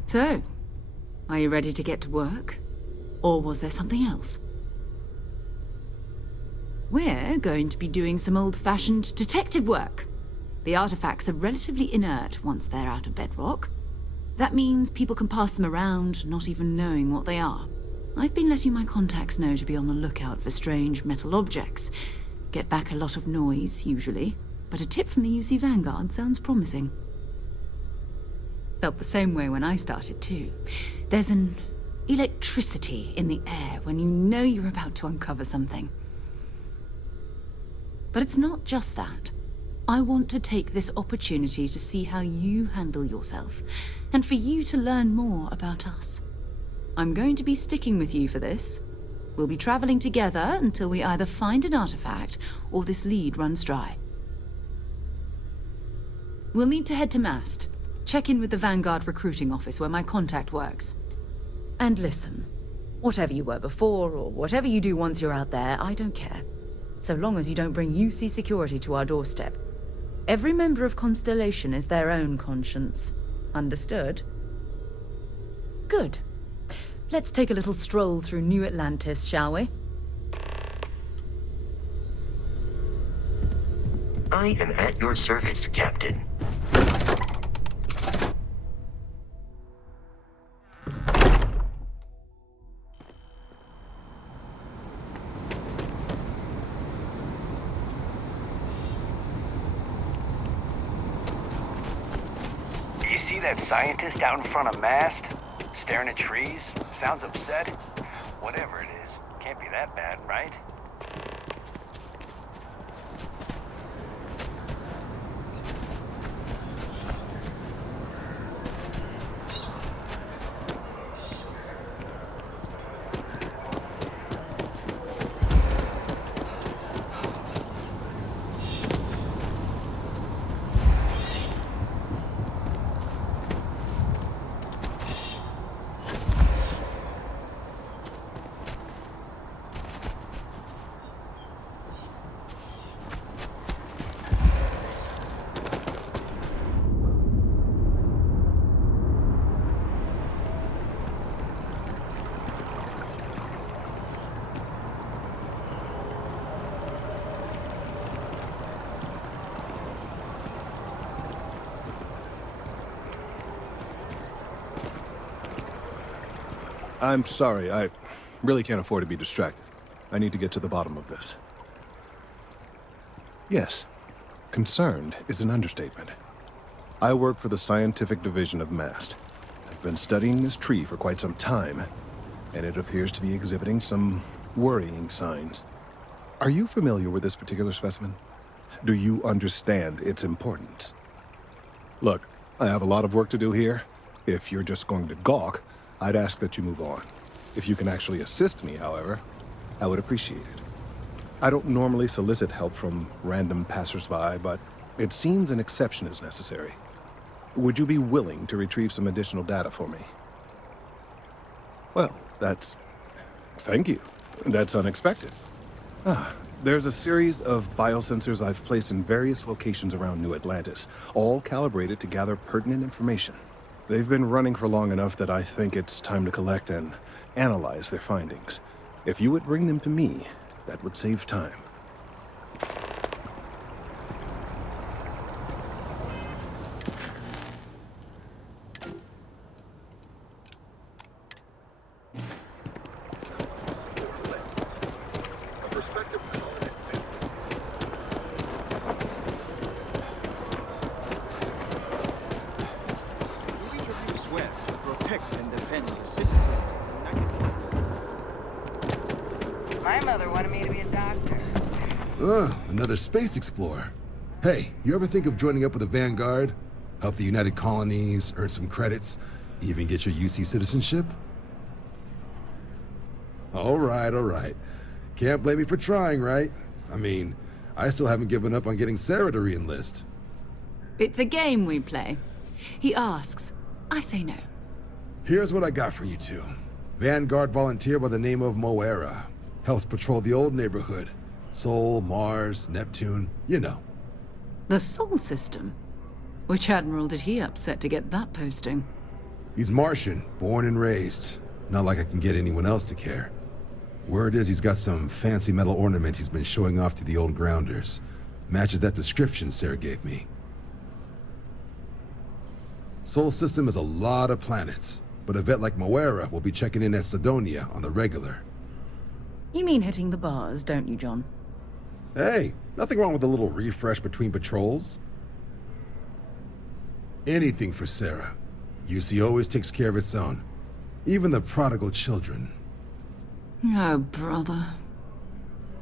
So, are you ready to get to work? Or was there something else? We're going to be doing some old-fashioned detective work. The artifacts are relatively inert once they're out of bedrock. That means people can pass them around, not even knowing what they are. I've been letting my contacts know to be on the lookout for strange metal objects. Get back a lot of noise, usually, but a tip from the UC Vanguard sounds promising. Felt the same way when I started, too. There's an electricity in the air when you know you're about to uncover something. But it's not just that. I want to take this opportunity to see how you handle yourself, and for you to learn more about us. I'm going to be sticking with you for this. We'll be traveling together until we either find an artifact or this lead runs dry. We'll need to head to Mast. Check in with the Vanguard recruiting office where my contact works. And listen, whatever you were before or whatever you do once you're out there, I don't care. So long as you don't bring UC security to our doorstep. Every member of Constellation is their own conscience. Understood? Good. Let's take a little stroll through New Atlantis, shall we? I am at your service, Captain. That scientist out in front of Mast, staring at trees, sounds upset. Whatever it is, can't be that bad, right? I'm sorry, I really can't afford to be distracted. I need to get to the bottom of this. Yes, concerned is an understatement. I work for the scientific division of MAST, and Been studying this tree for quite some time, and it appears to be exhibiting some worrying signs. Are you familiar with this particular specimen? Do you understand its importance? Look, I have a lot of work to do here. If you're just going to gawk, I'd ask that you move on. If you can actually assist me, however, I would appreciate it. I don't normally solicit help from random passersby, but it seems an exception is necessary. Would you be willing to retrieve some additional data for me? Well, thank you. That's unexpected. There's a series of biosensors I've placed in various locations around New Atlantis, all calibrated to gather pertinent information. They've been running for long enough that I think it's time to collect and analyze their findings. If you would bring them to me, that would save time. Another space explorer. Hey, you ever think of joining up with the Vanguard? Help the United Colonies, earn some credits, even get your UC citizenship? All right. Can't blame me for trying, right? I mean, I still haven't given up on getting Sarah to re-enlist. It's a game we play. He asks, I say no. Here's what I got for you two. Vanguard volunteer by the name of Moera. Helps patrol the old neighborhood. Sol, Mars, Neptune, you know. The Sol system? Which admiral did he upset to get that posting? He's Martian, born and raised. Not like I can get anyone else to care. Word is he's got some fancy metal ornament he's been showing off to the old grounders. Matches that description Sarah gave me. Sol system has a lot of planets, but a vet like Moera will be checking in at Sidonia on the regular. You mean hitting the bars, don't you, John? Hey, nothing wrong with a little refresh between patrols. Anything for Sarah. UC always takes care of its own. Even the prodigal children. Oh, brother.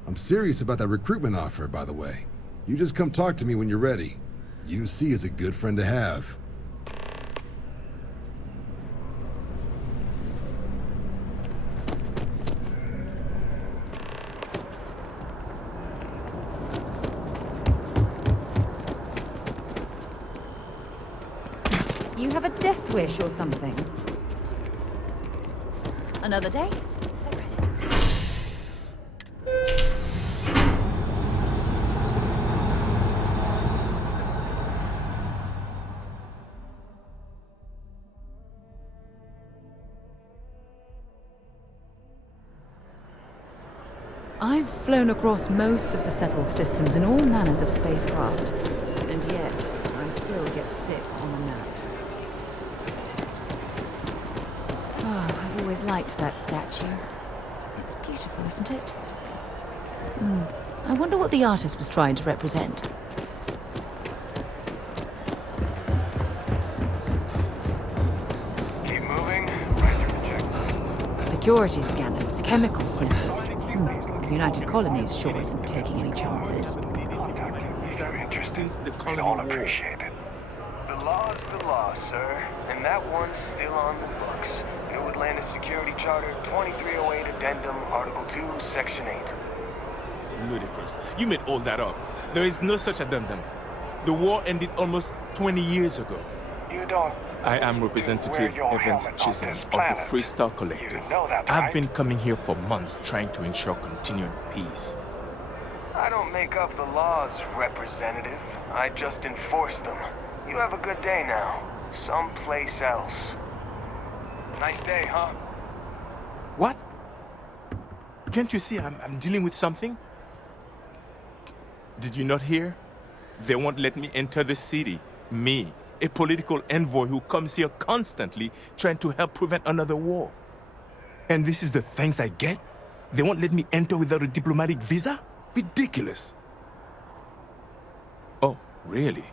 I'm serious about that recruitment offer, by the way. You just come talk to me when you're ready. UC is a good friend to have. You have a death wish or something? Another day? I've flown across most of the settled systems in all manners of spacecraft, and yet I still get sick on the gnat. I've always liked that statue. It's beautiful, isn't it? I wonder what the artist was trying to represent. Keep moving, right through the checkpoint. Security scanners, chemical sniffers. The United Colonies sure isn't taking any chances. Since the colony war. Appreciate it. The law's the law, sir, and that one's still on the books. New Atlantis Security Charter 2308 Addendum, Article 2, Section 8. Ludicrous. You made all that up. There is no such addendum. The war ended almost 20 years ago. You don't... I am Representative Evans Chisholm of the Freestar Collective. You know that, right? I've been coming here for months trying to ensure continued peace. I don't make up the laws, Representative. I just enforce them. You have a good day now. Someplace else. Nice day, huh? What? Can't you see I'm dealing with something? Did you not hear? They won't let me enter the city. Me, a political envoy who comes here constantly trying to help prevent another war. And this is the thanks I get? They won't let me enter without a diplomatic visa? Ridiculous. Oh, really?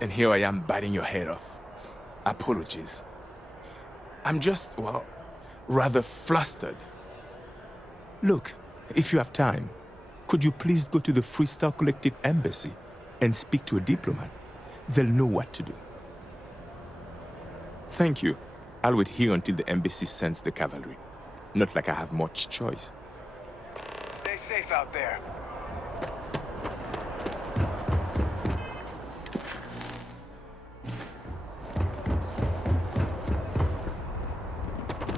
And here I am biting your head off. Apologies. I'm just, well, rather flustered. Look, if you have time, could you please go to the Freestar Collective Embassy and speak to a diplomat? They'll know what to do. Thank you. I'll wait here until the embassy sends the cavalry. Not like I have much choice. Stay safe out there.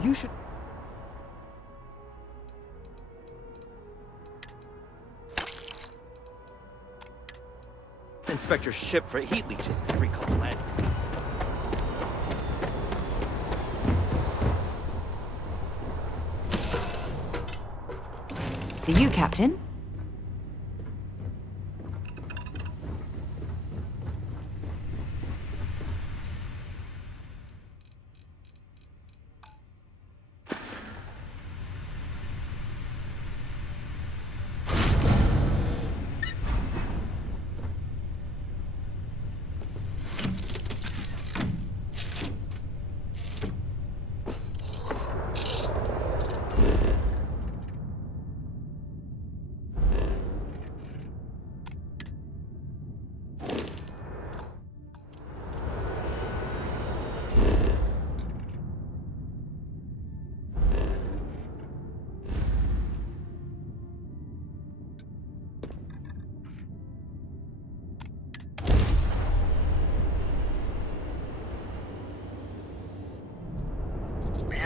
You should... Inspect your ship for heat leeches every couple landings. To you, Captain.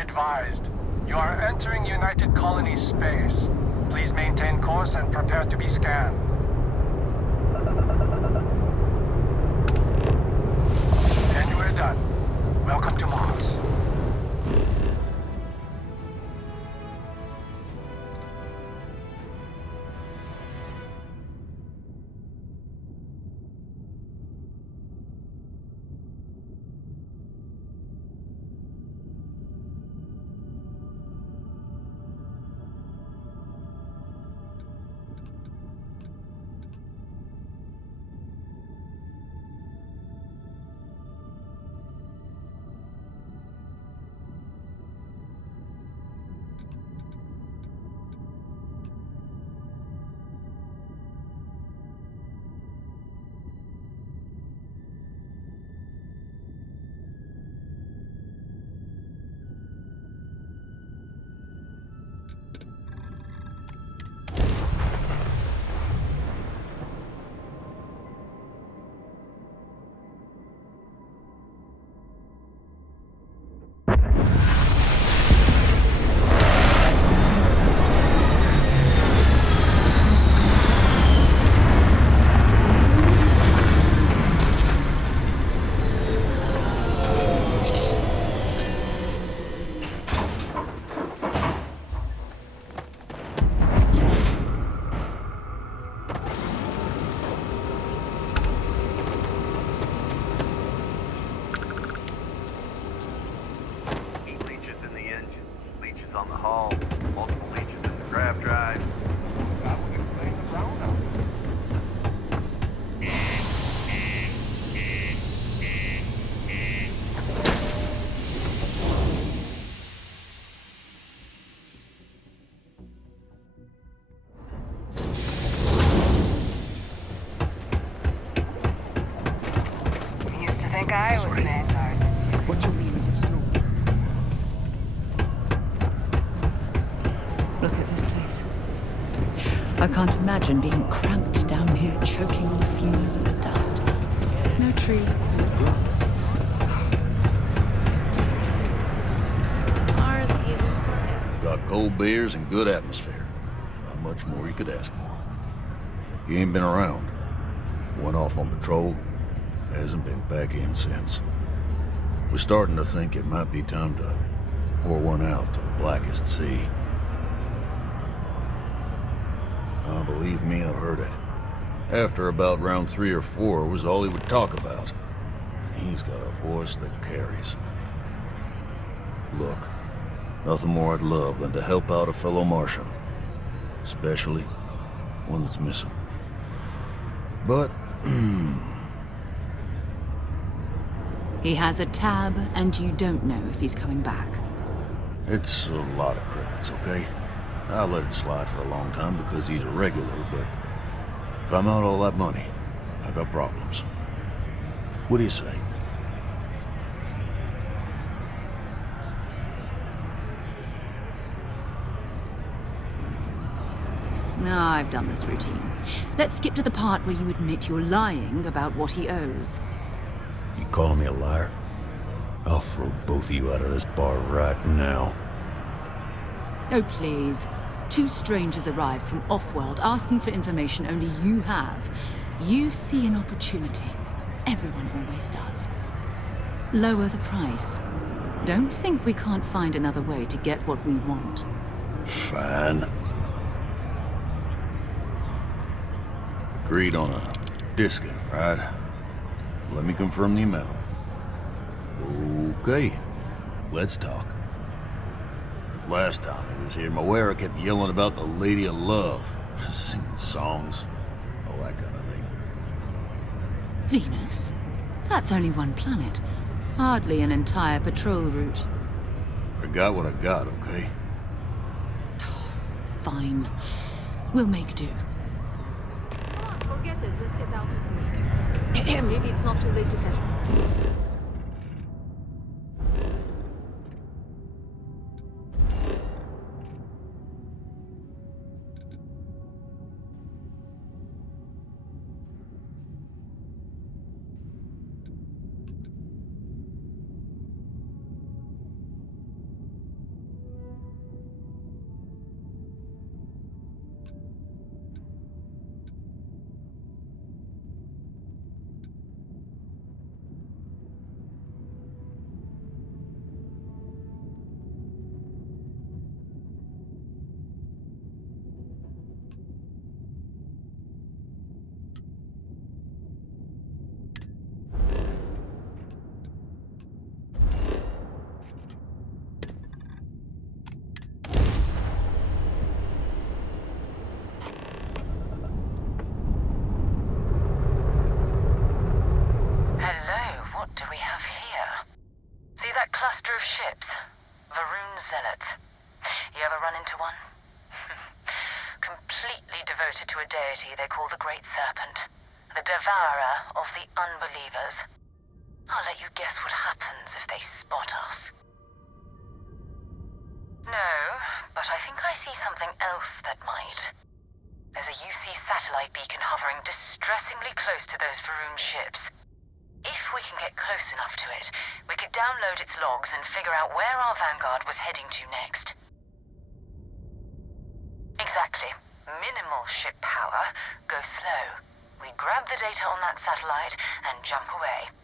Advised. You are entering United Colony space. Please maintain course and prepare to be scanned. And we're done. Welcome to Mars. on the hull, multiple leeches in the grav drive. That would explain the brownout. Used to think I was Vanguard. What's your meaning? Look at this place. I can't imagine being cramped down here, choking on the fumes and the dust. No trees, no grass. It's depressing. Mars isn't for everyone. Got cold beers and good atmosphere. Not much more you could ask for. You ain't been around. Went off on patrol. Hasn't been back in since. We're starting to think it might be time to pour one out to the blackest sea. Believe me, I've heard it. After about round 3 or 4 was all he would talk about. And he's got a voice that carries. Look, nothing more I'd love than to help out a fellow Martian. Especially one that's missing. But, He has a tab, and you don't know if he's coming back. It's a lot of credits, okay? I let it slide for a long time because he's a regular, but if I'm out all that money, I got problems. What do you say? No, I've done this routine. Let's skip to the part where you admit you're lying about what he owes. You calling me a liar? I'll throw both of you out of this bar right now. Oh, please. Two strangers arrive from off-world asking for information only you have. You see an opportunity. Everyone always does. Lower the price. Don't think we can't find another way to get what we want. Fine. Agreed on a discount, right? Let me confirm the amount. Okay, let's talk. Last time he was here, Moira kept yelling about the Lady of Love, singing songs, all that kind of thing. Venus? That's only one planet. Hardly an entire patrol route. I got what I got, okay? Fine. We'll make do. Come on, forget it. Let's get out of here. Maybe it's not too late to catch up. cluster of ships. Varun zealots. You ever run into one? Completely devoted to a deity they call the Great Serpent. The devourer of the unbelievers. I'll let you guess what happens if they spot us. No, but I think I see something else that might. There's a UC satellite beacon hovering distressingly close to those Varun ships. If we can get close enough to it, we could download its logs and figure out where our vanguard was heading to next. Exactly. Minimal ship power, go slow. We grab the data on that satellite and jump away.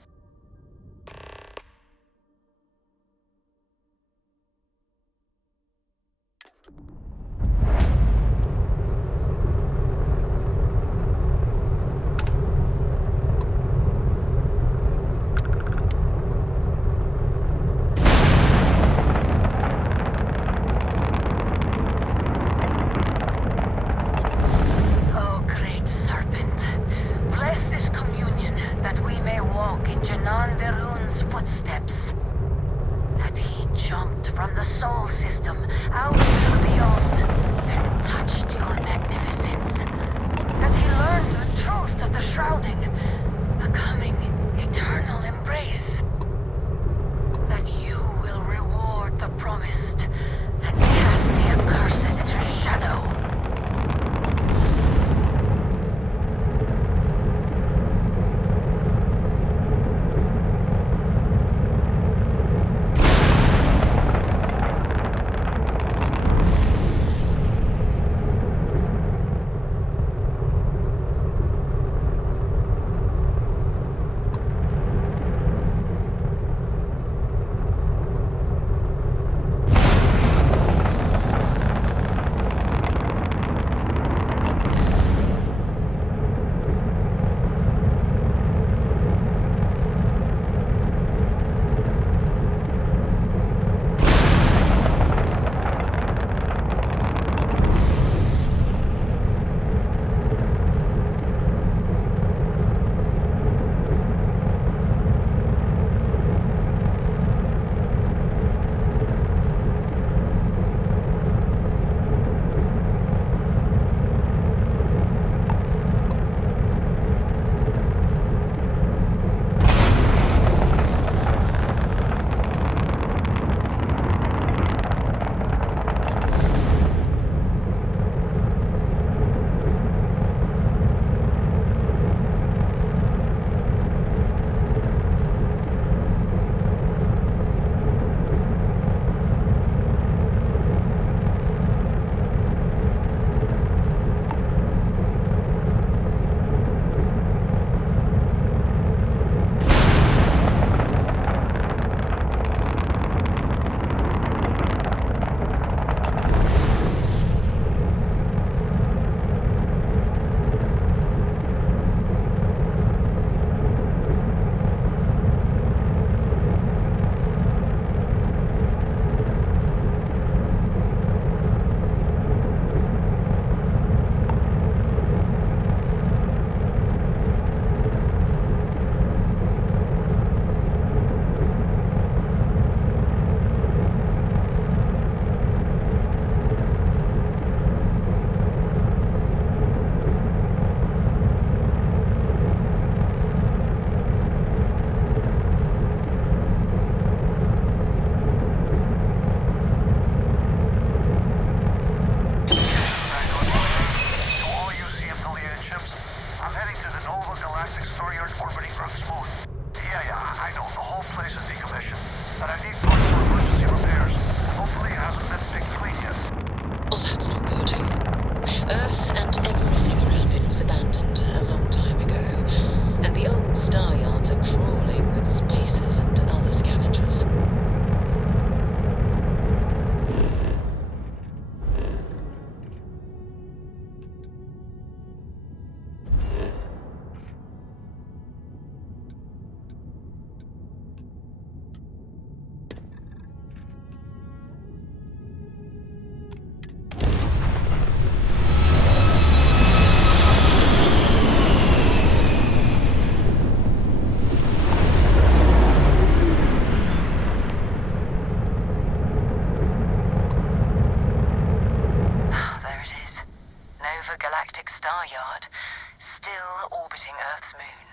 still orbiting Earth's moon.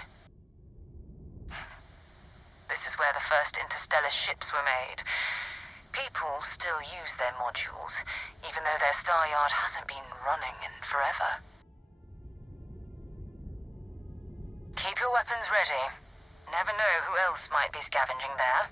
This is where the first interstellar ships were made. People still use their modules, even though their star yard hasn't been running in forever. Keep your weapons ready. Never know who else might be scavenging there.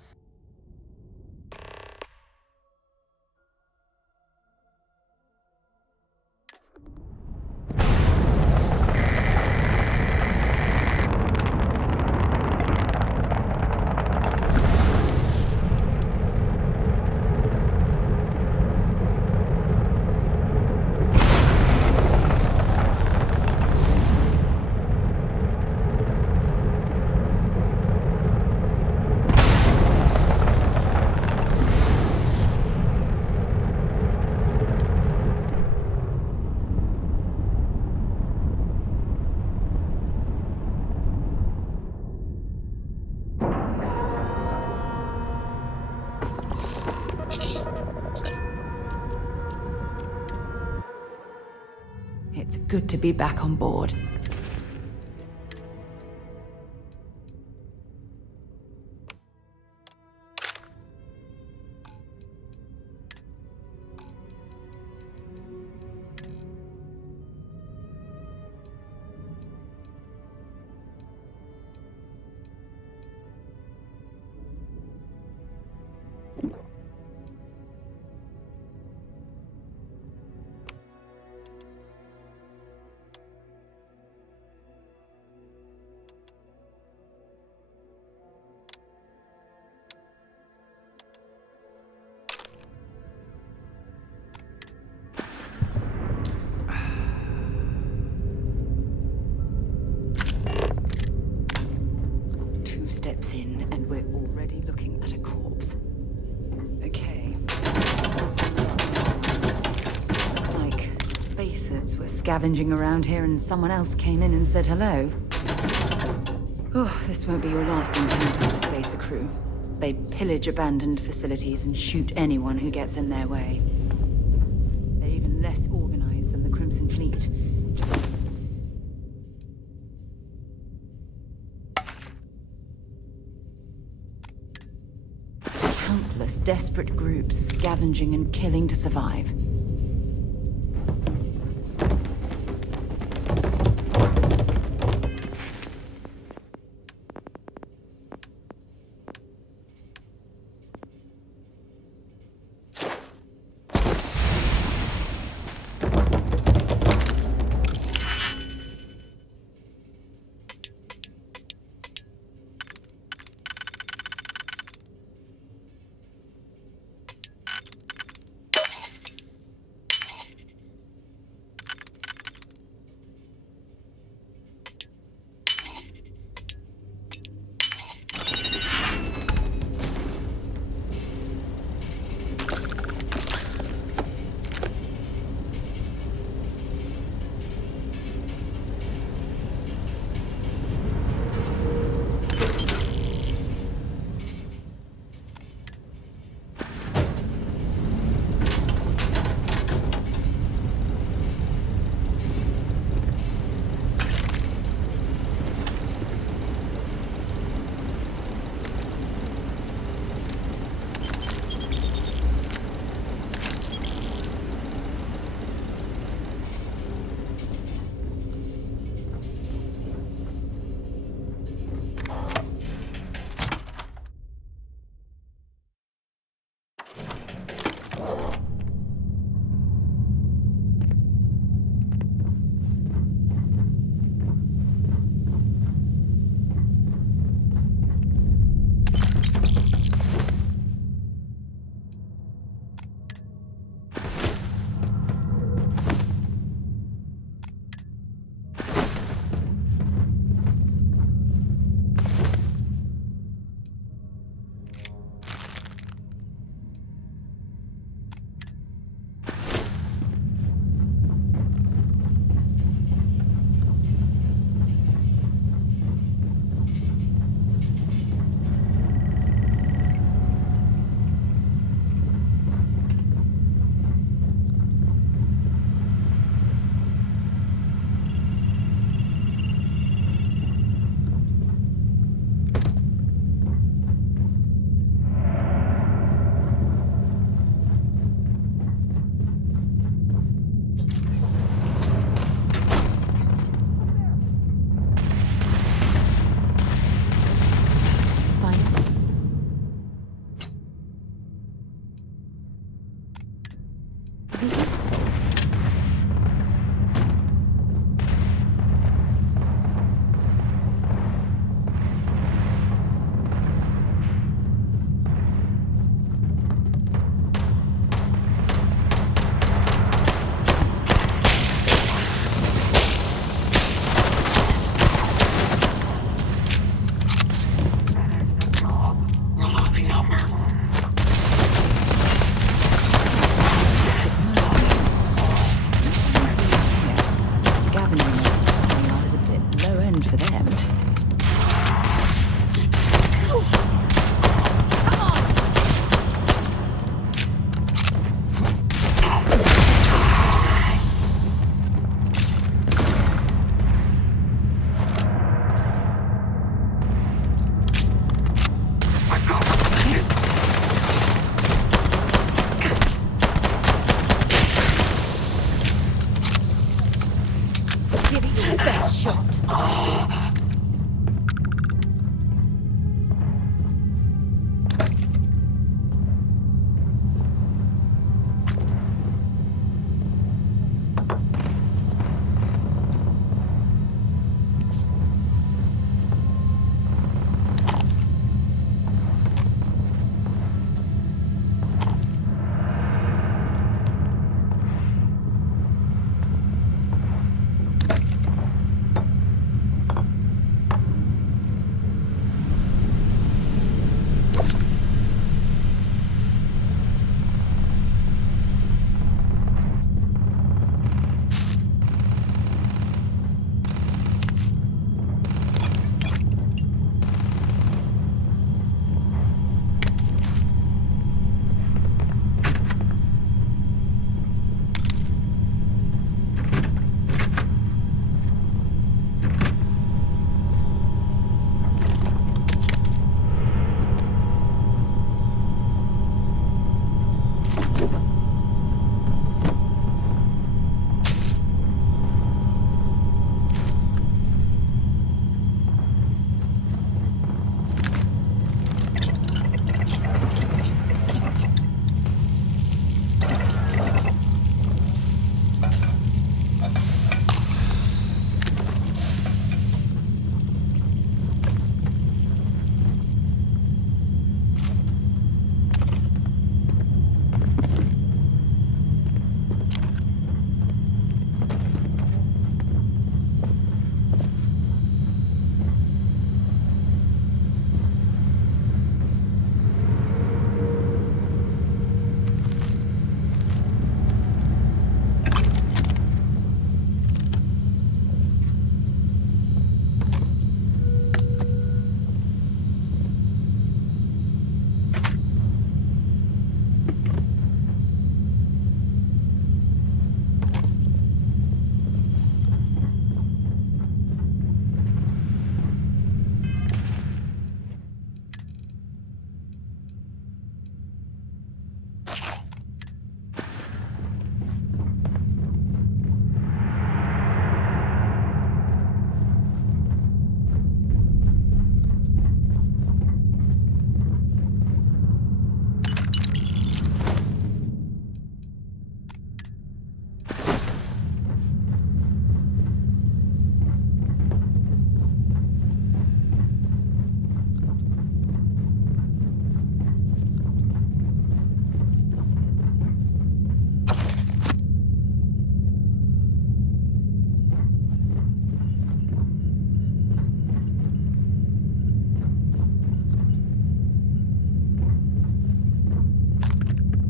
It's good to be back on board. Steps in, and we're already looking at a corpse. Okay. Looks like spacers were scavenging around here and someone else came in and said hello. Oh, this won't be your last encounter with the spacer crew. They pillage abandoned facilities and shoot anyone who gets in their way. They're even less organized than the Crimson Fleet. Countless desperate groups scavenging and killing to survive. Your best shot.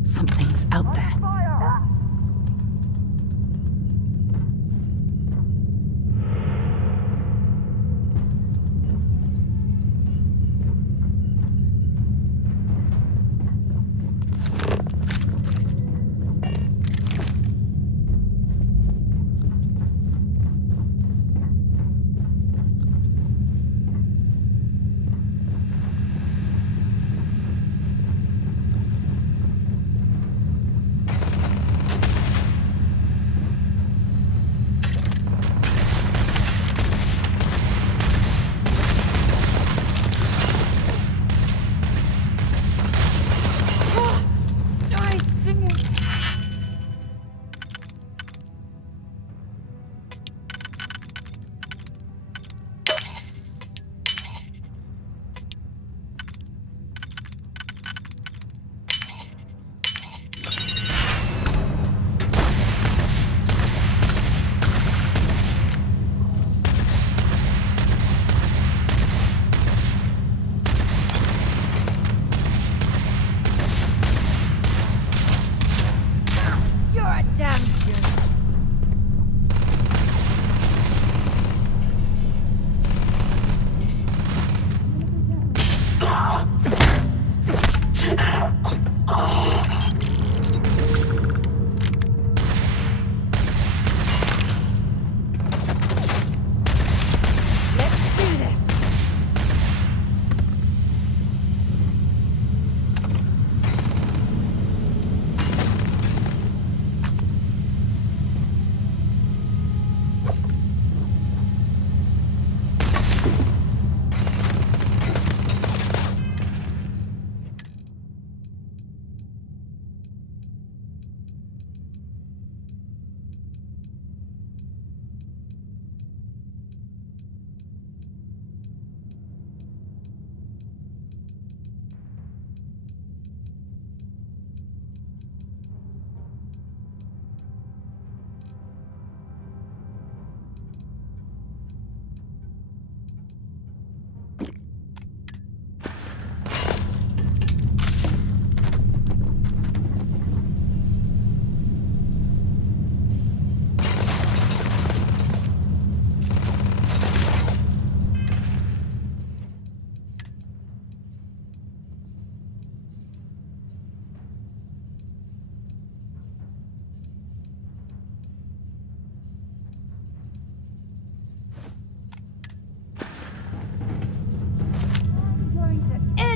Something's out there.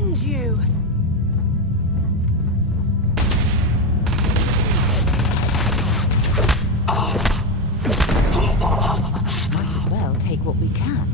find you. Might as well take what we can.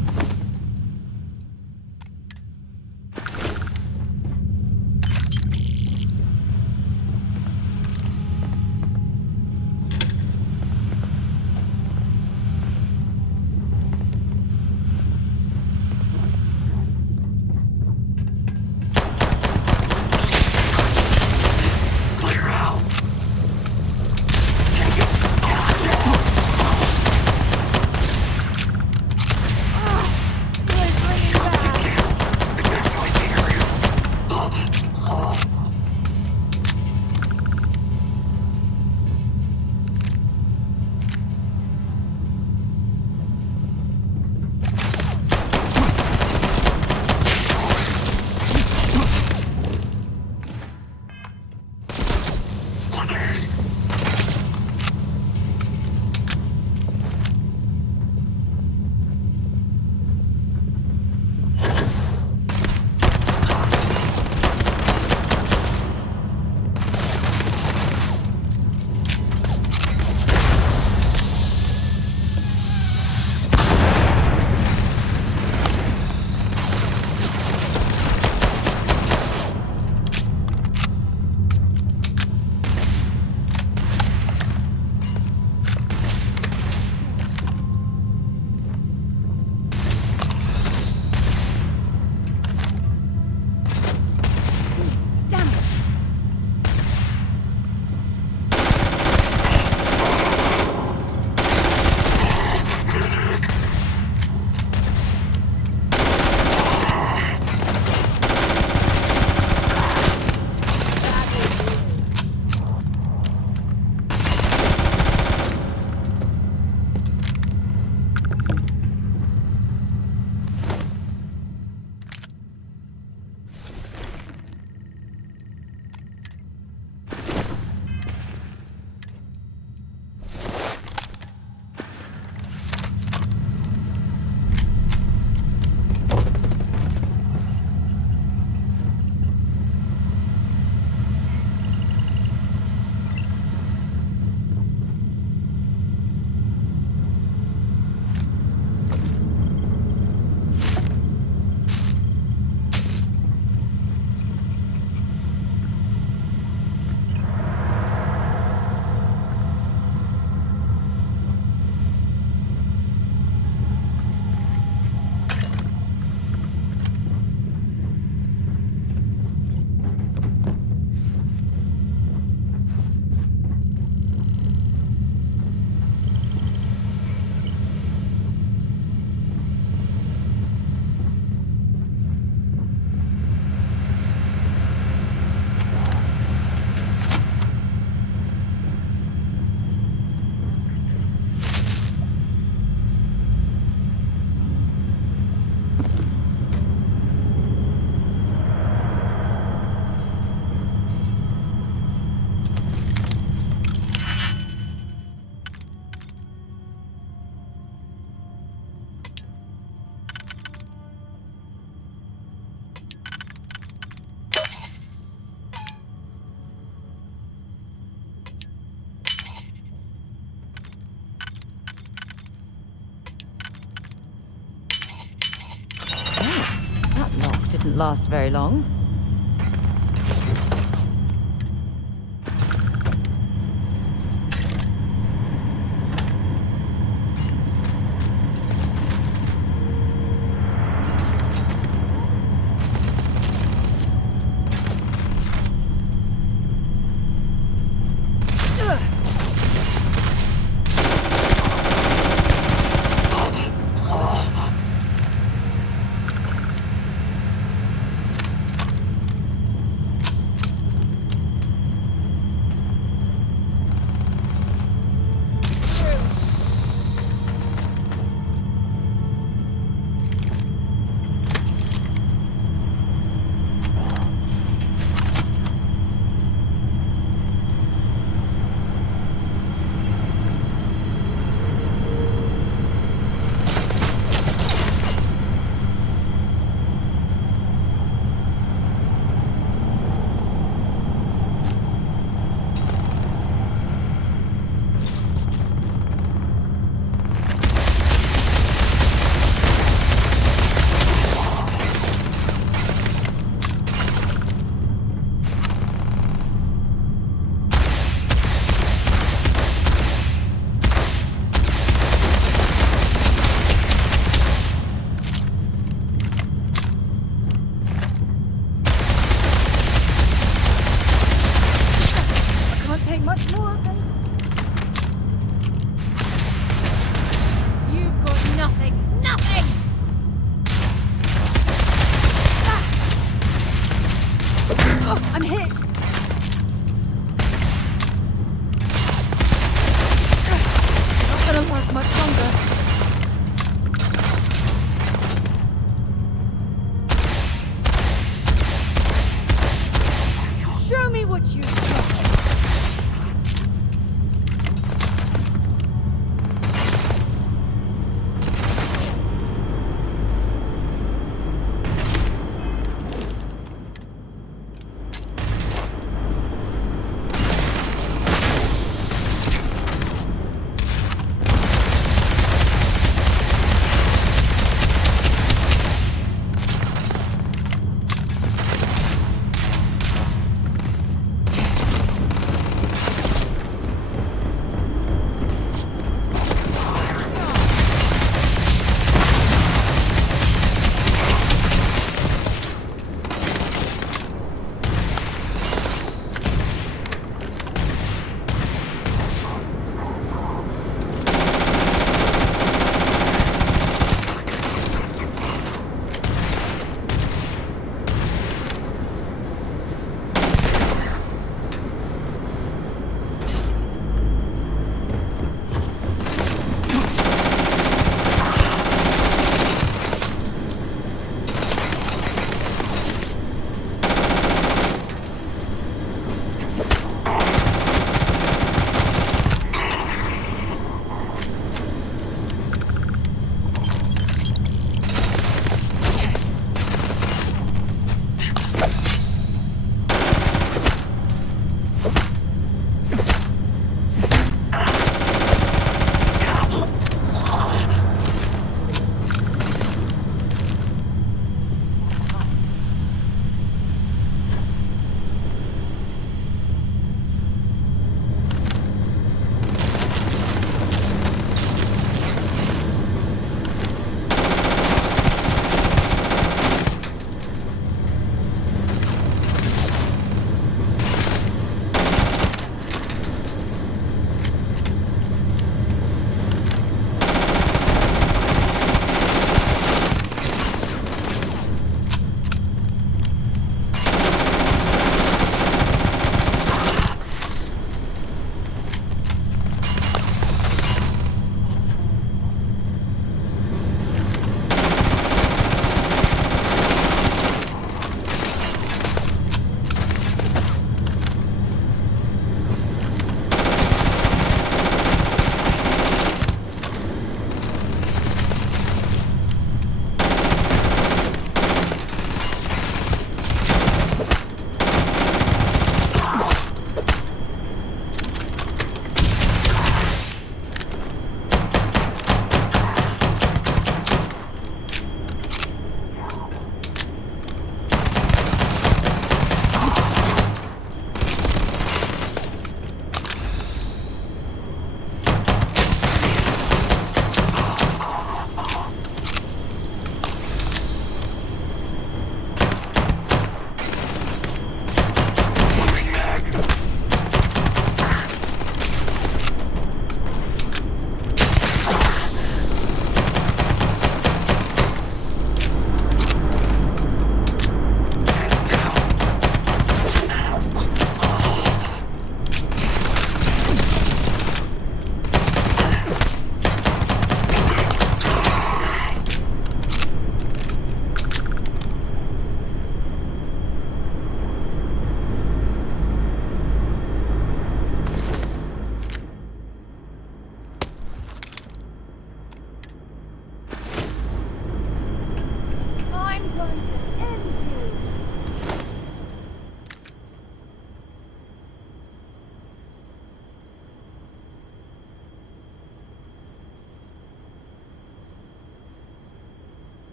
Didn't last very long.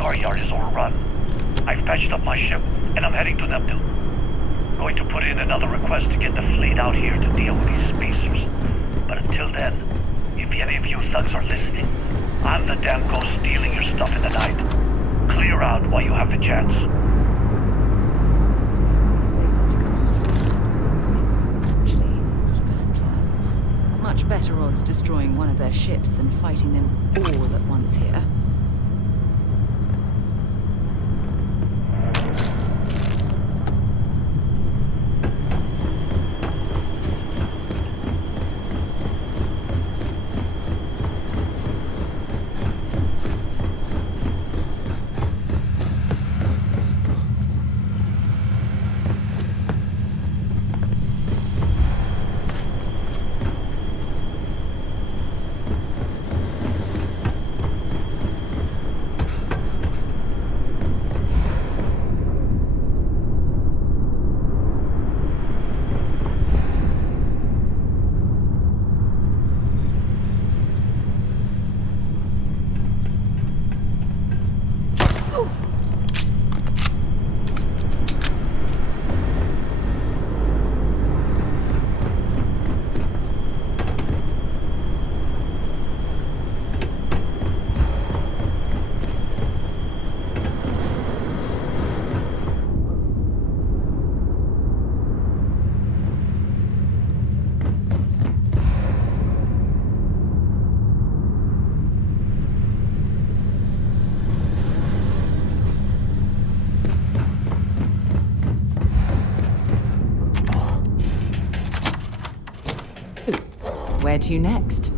Star Yard is overrun. I've patched up my ship, and I'm heading to Neptune. Going to put in another request to get the fleet out here to deal with these spacers. But until then, if any of you thugs are listening, I'm the damn ghost stealing your stuff in the night. Clear out while you have the chance. It's actually not a bad plan. Much better odds destroying one of their ships than fighting them all at once here. Where to next?